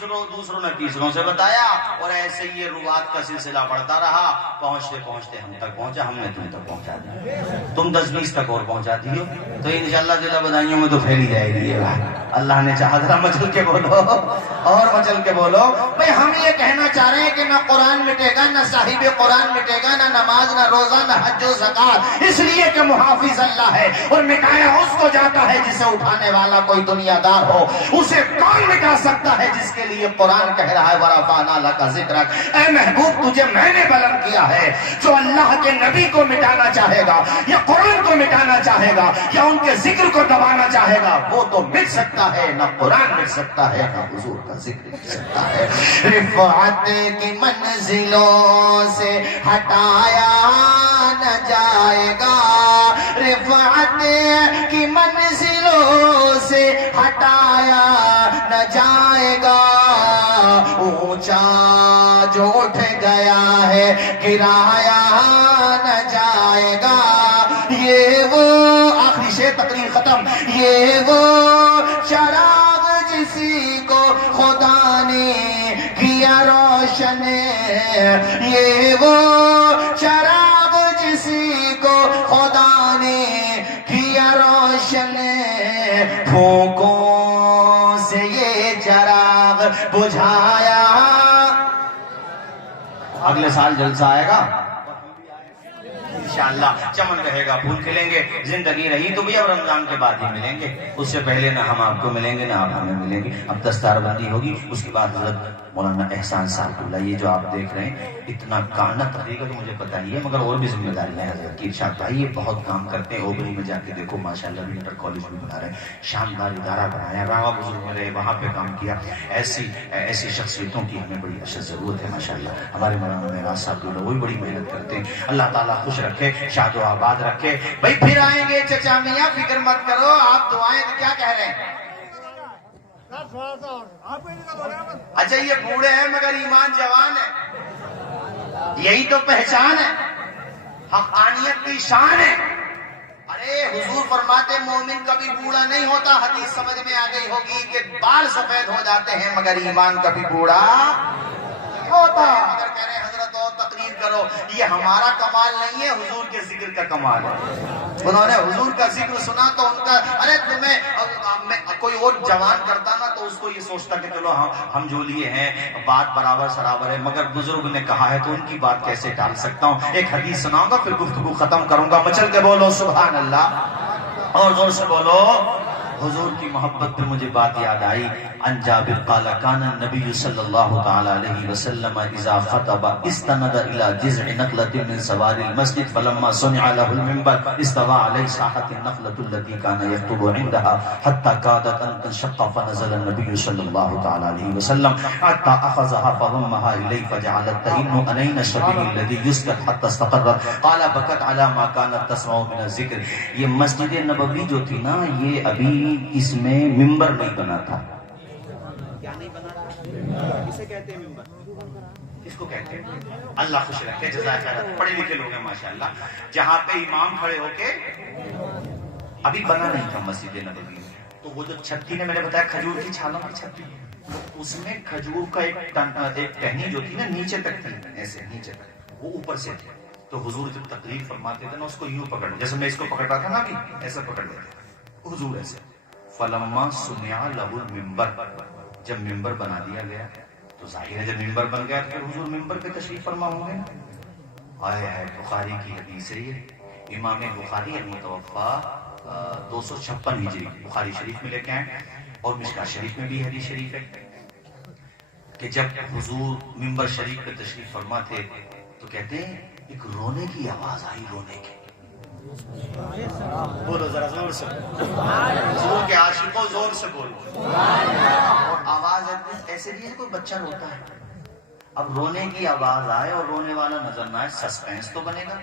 دوسروں نے تیسروں سے بتایا، اور ایسے ہی یہ روایت کا سلسلہ بڑھتا رہا، پہنچتے پہنچتے ہم تک پہنچا، ہم نے تم تک پہنچا دیا، تم 10-20 تک اور پہنچا دیو تو انشاءاللہ ضلع بدائیوں میں تو پھیلی جائے گی یہ بات۔ اللہ نے چاہا ذرا مچل کے بولو اور مچل کے بولو۔ بھئی ہم یہ کہنا چاہ رہے ہیں کہ نہ قرآن مٹے گا، نہ صاحب قرآن مٹے گا، نہ نماز، نہ روزہ، نہ حج و زکات، اس لیے کہ محافظ اللہ ہے، اور مٹایا اس کو جاتا ہے جسے اٹھانے والا کوئی دنیا دار ہو۔ اسے کون مٹا سکتا ہے جس کے لیے قرآن کہہ رہا ہے وَرَفَعْنَا لَكَ ذِكْرَكَ، اے محبوب تجھے میں نے بلند کیا ہے۔ جو اللہ کے نبی کو مٹانا چاہے گا یا قرآن کو مٹانا چاہے گا یا ان کے ذکر کو دبانا چاہے گا، وہ تو مٹ سکتا ہے، نہ قرآن مٹ سکتا ہے نہ حضور کا ذکر مٹ سکتا ہے۔ رفعت کی منزلوں سے ہٹایا نہ جائے گا، رفعت کی منزلوں سے ہٹایا نہ جائے گا، اونچا جو اٹھ گیا ہے گرایا نہ جائے گا، یہ وہ آخری شعر تقریر ختم، یہ وہ چراغ جسی کو خدا نے کیا روشن، یہ وہ چراغ جسی کو خدا نے کیا روشن، پھونکوں سے یہ چراغ بجھایا۔ اگلے سال جلسہ آئے گا انشاءاللہ، چمن رہے گا، پھول کھلیں گے، زندگی رہی تو بھی اب رمضان کے بعد ہی ملیں گے، اس سے پہلے نہ ہم آپ کو ملیں گے نہ آپ ہمیں ملیں گے۔ اب دستار بندی ہوگی، اس کے بعد حضرت مولانا احسان صاحب اللہ، یہ جو آپ دیکھ رہے ہیں اتنا کانت حقیقت مجھے پتہ ہی ہے، مگر اور بھی ذمہ داریاں ہیں حضرت کی۔ ارشاد بھائی یہ بہت کام کرتے ہیں، اوبری میں جا کے دیکھو ماشاءاللہ انٹر کالج بھی بنا رہے ہیں، شاندار ادارہ بنایا، راوا بزرگ میں رہے وہاں پہ کام کیا۔ ایسی شخصیتوں کی ہمیں بڑی اشد ضرورت ہے ماشاءاللہ۔ ہمارے مولانا معراج صاحب اللہ وہ بھی بڑی محنت کرتے ہیں، اللہ تعالیٰ خوش رکھے، شاد و آباد رکھے۔ بھائی پھر آئیں گے چچا میاں، فکر مت کرو، آپ دعائیں کیا کہہ رہے ہیں؟ اچھا یہ بوڑھے ہیں مگر ایمان جوان ہے، یہی تو پہچان ہے، حقانیت کی شان ہے۔ ارے حضور فرماتے مومن کبھی بوڑھا نہیں ہوتا، حدیث سمجھ میں آ گئی ہوگی کہ بال سفید ہو جاتے ہیں مگر ایمان کبھی بوڑھا نہیں ہوتا۔ مگر کہہ رہے ہیں حضرت اور تقریر کرو، یہ ہمارا کمال نہیں ہے، حضور کے ذکر کا کمال ہے۔ انہوں نے حضور کا ذکر سنا تو ان کا، ارے تمہیں کوئی اور جوان کرتا نا تو اس کو یہ سوچتا کہ چلو ہم جو لیے ہیں بات برابر سرابر ہے، مگر بزرگ نے کہا ہے تو ان کی بات کیسے ٹال سکتا ہوں۔ ایک حدیث سناؤں گا پھر گفتگو ختم کروں گا، مچل کے بولو سبحان اللہ، اور زور سے بولو۔ حضور کی محبت پہ مجھے بات یاد آئی، عن جابر قال كان النبي صلی اللہ تعالی علیہ وسلم اذا خطب استند الى جذع نخلة من سوار المسجد فلما صنع له المنبر استوى عليه ساحة النخلة التي كان يخطب عندها حتى كادت ان تنشق فنزل النبي صلی اللہ تعالی علیہ وسلم حتى اخذها فضمها اليه فجعلت تئن انين الشبيب الذي يسكت حتى استقرت قال بكت على ما كانت تسمع من الذكر۔ یہ مسجد نبوی جو تھی نا، یہ ابھی اس میں ممبر نہیں بنا تھا۔ کیا نہیں بنا تھا؟ کسے کہتے ہیں ممبر؟ کس کو کہتے ہیں؟ اللہ خوش رکھے، جزائے خیر، پڑھے لکھے لوگ ہیں ماشاءاللہ۔ جہاں پہ امام کھڑے ہو کے، ابھی بنا نہیں تھا مسجد نبوی میں، تو وہ جو چھت تھی نے، میں نے بتایا کھجور کی چھالوں کی چھت تھی، اس میں کھجور کا ایک ٹہنی جو تھی نا نیچے تک تھی، ایسے نیچے تک، وہ اوپر سے تھی۔ تو حضور جب تقریر فرماتے تھے نا، اس کو یوں پکڑ، جیسے میں اس کو پکڑ رہا تھا نا ابھی، ایسا پکڑ لیتے حضور ایسے۔ فلما سمع له المنبر، جب ممبر بنا دیا گیا تو ظاہر ہے جب ممبر بن گیا تو حضور ممبر پہ تشریف فرما ہوں گے۔ آئے ہے بخاری کی حدیث ہے، یہ امام بخاری المتوفا 256 ہجری بخاری شریف میں لے کے آئے، اور مشکاۃ شریف میں بھی حدیث شریف ہے کہ جب حضور ممبر شریف پہ تشریف فرما تھے تو کہتے ہیں ایک رونے کی آواز آئی، رونے کی۔ بولو ذرا زور سے، حضور کے عاشقوں زور سے بولو۔ اور آواز ایسے نہیں ہے کوئی بچہ روتا ہے، اب رونے کی آواز آئے اور رونے والا نظر نہ آئے، سسپینس تو بنے گا،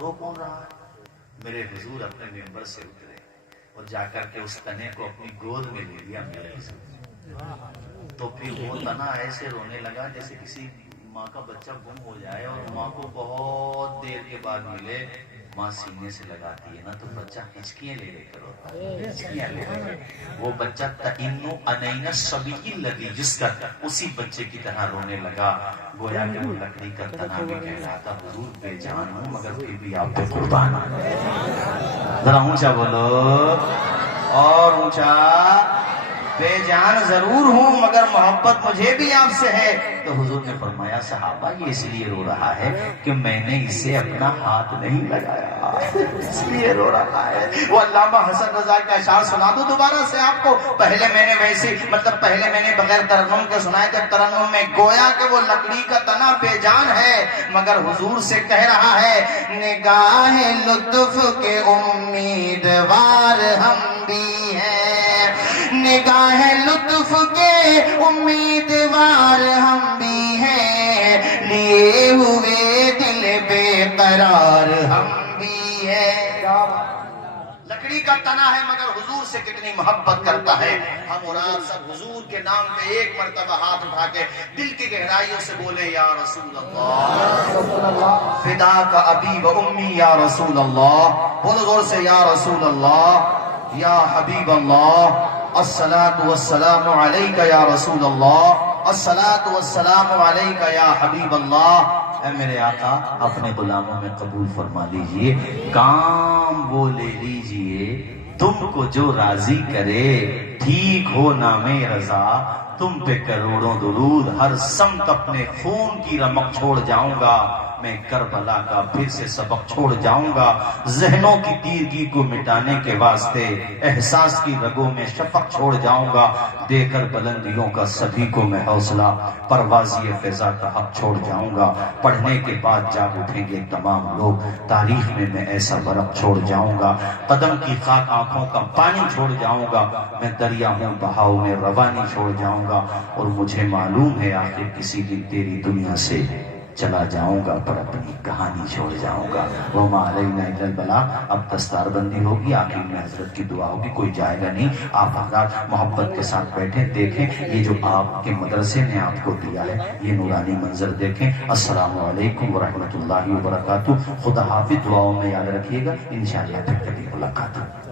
رو کون رہا ہے؟ میرے حضور اپنے ممبر سے اترے اور جا کر کے اس تنے کو اپنی گود میں لے لیا میرے حضور، تو پھر وہ تنا ایسے رونے لگا جیسے کسی ماں کا بچہ گم ہو جائے اور ماں کو بہت دیر کے بعد ملے، ماں سینے سے لگاتی ہے نا تو بچہ ہچکیاں لے لے کر ہوتا ہے، ہچکیاں لے لے، وہ بچہ تئنو انین الصبی الذی یسکت، اسی بچے کی طرح رونے لگا، گویا کہ وہ لکڑی کا تنا بھی کہلاتا۔ حضور بے جان ہوں مگر پھر بھی آپ پہ قربان ہوں۔ ذرا اونچا بولو، اور اونچا، بے جان ضرور ہوں مگر محبت مجھے بھی آپ سے ہے۔ تو حضور نے فرمایا صحابہ یہ اس لیے رو رہا ہے کہ میں نے اسے اپنا ہاتھ نہیں لگایا، اس لیے رو رہا ہے۔ وہ علامہ حسن رضا کا اشعار سنا دوں دوبارہ سے آپ کو؟ پہلے میں نے ویسے پہلے میں نے بغیر ترنم کے سنائے تھے، ترنم میں گویا کہ وہ لکڑی کا تنا بے جان ہے مگر حضور سے کہہ رہا ہے نگاہ لطف کے امیدوار ہم بھی ہیں، نگاہ لطف کے امیدوار ہم بھی ہیں، لیے ہوئے دل بے قرار ہم بھی ہیں۔ لکڑی کا تنا ہے مگر حضور سے کتنی محبت کرتا ہے۔ ہم اور آپ سب حضور کے نام پہ ایک مرتبہ ہاتھ اٹھا کے دل کی گہرائیوں سے بولے یا رسول اللہ، فدا کا ابی و امی یا رسول اللہ، بولو زور سے یا رسول اللہ۔ یا حبیب اللہ، الصلاۃ والسلام علیک یا رسول اللہ، الصلاۃ والسلام علیک یا حبیب اللہ۔ اے میرے آقا اپنے غلاموں میں قبول فرما لیجئے، کام وہ لے لیجئے تم کو جو راضی کرے، ٹھیک ہو نام رضا تم پہ کروڑوں درود، ہر سمت اپنے خون کی رمق چھوڑ جاؤں گا، میں کربلا کا پھر سے سبق چھوڑ جاؤں گا، ذہنوں کی تیرگی کو مٹانے کے واسطے احساس کی رگوں میں شفق چھوڑ جاؤں گا، دے کر بلندیوں کا سبھی کو میں حوصلہ، پروازی فضا کا حق چھوڑ جاؤں گا، پڑھنے کے بعد جاگ اٹھیں گے تمام لوگ، تاریخ میں ایسا برق چھوڑ جاؤں گا، قدم کی خاک آنکھوں کا پانی چھوڑ جاؤں گا، میں دریا ہوں بہاؤ میں روانی چھوڑ جاؤں گا، اور مجھے معلوم ہے آخر کسی دن تیری دنیا سے چلا جاؤں گا، پر اپنی کہانی چھوڑ جاؤں گا۔ وما علینا الا البلاغ۔ اب دستار بندی ہوگی، آخر میں حضرت کی دعا ہوگی، کوئی جائے گا نہیں، آپ حضرات محبت کے ساتھ بیٹھیں، دیکھیں یہ جو آپ کے مدرسے نے آپ کو دیا ہے یہ نورانی منظر دیکھیں۔ السلام علیکم ورحمۃ اللہ وبرکاتہ۔ خدا حافظ، دعاؤں میں یاد رکھیے گا، انشاءاللہ پھر کبھی ملاقات ہوگی۔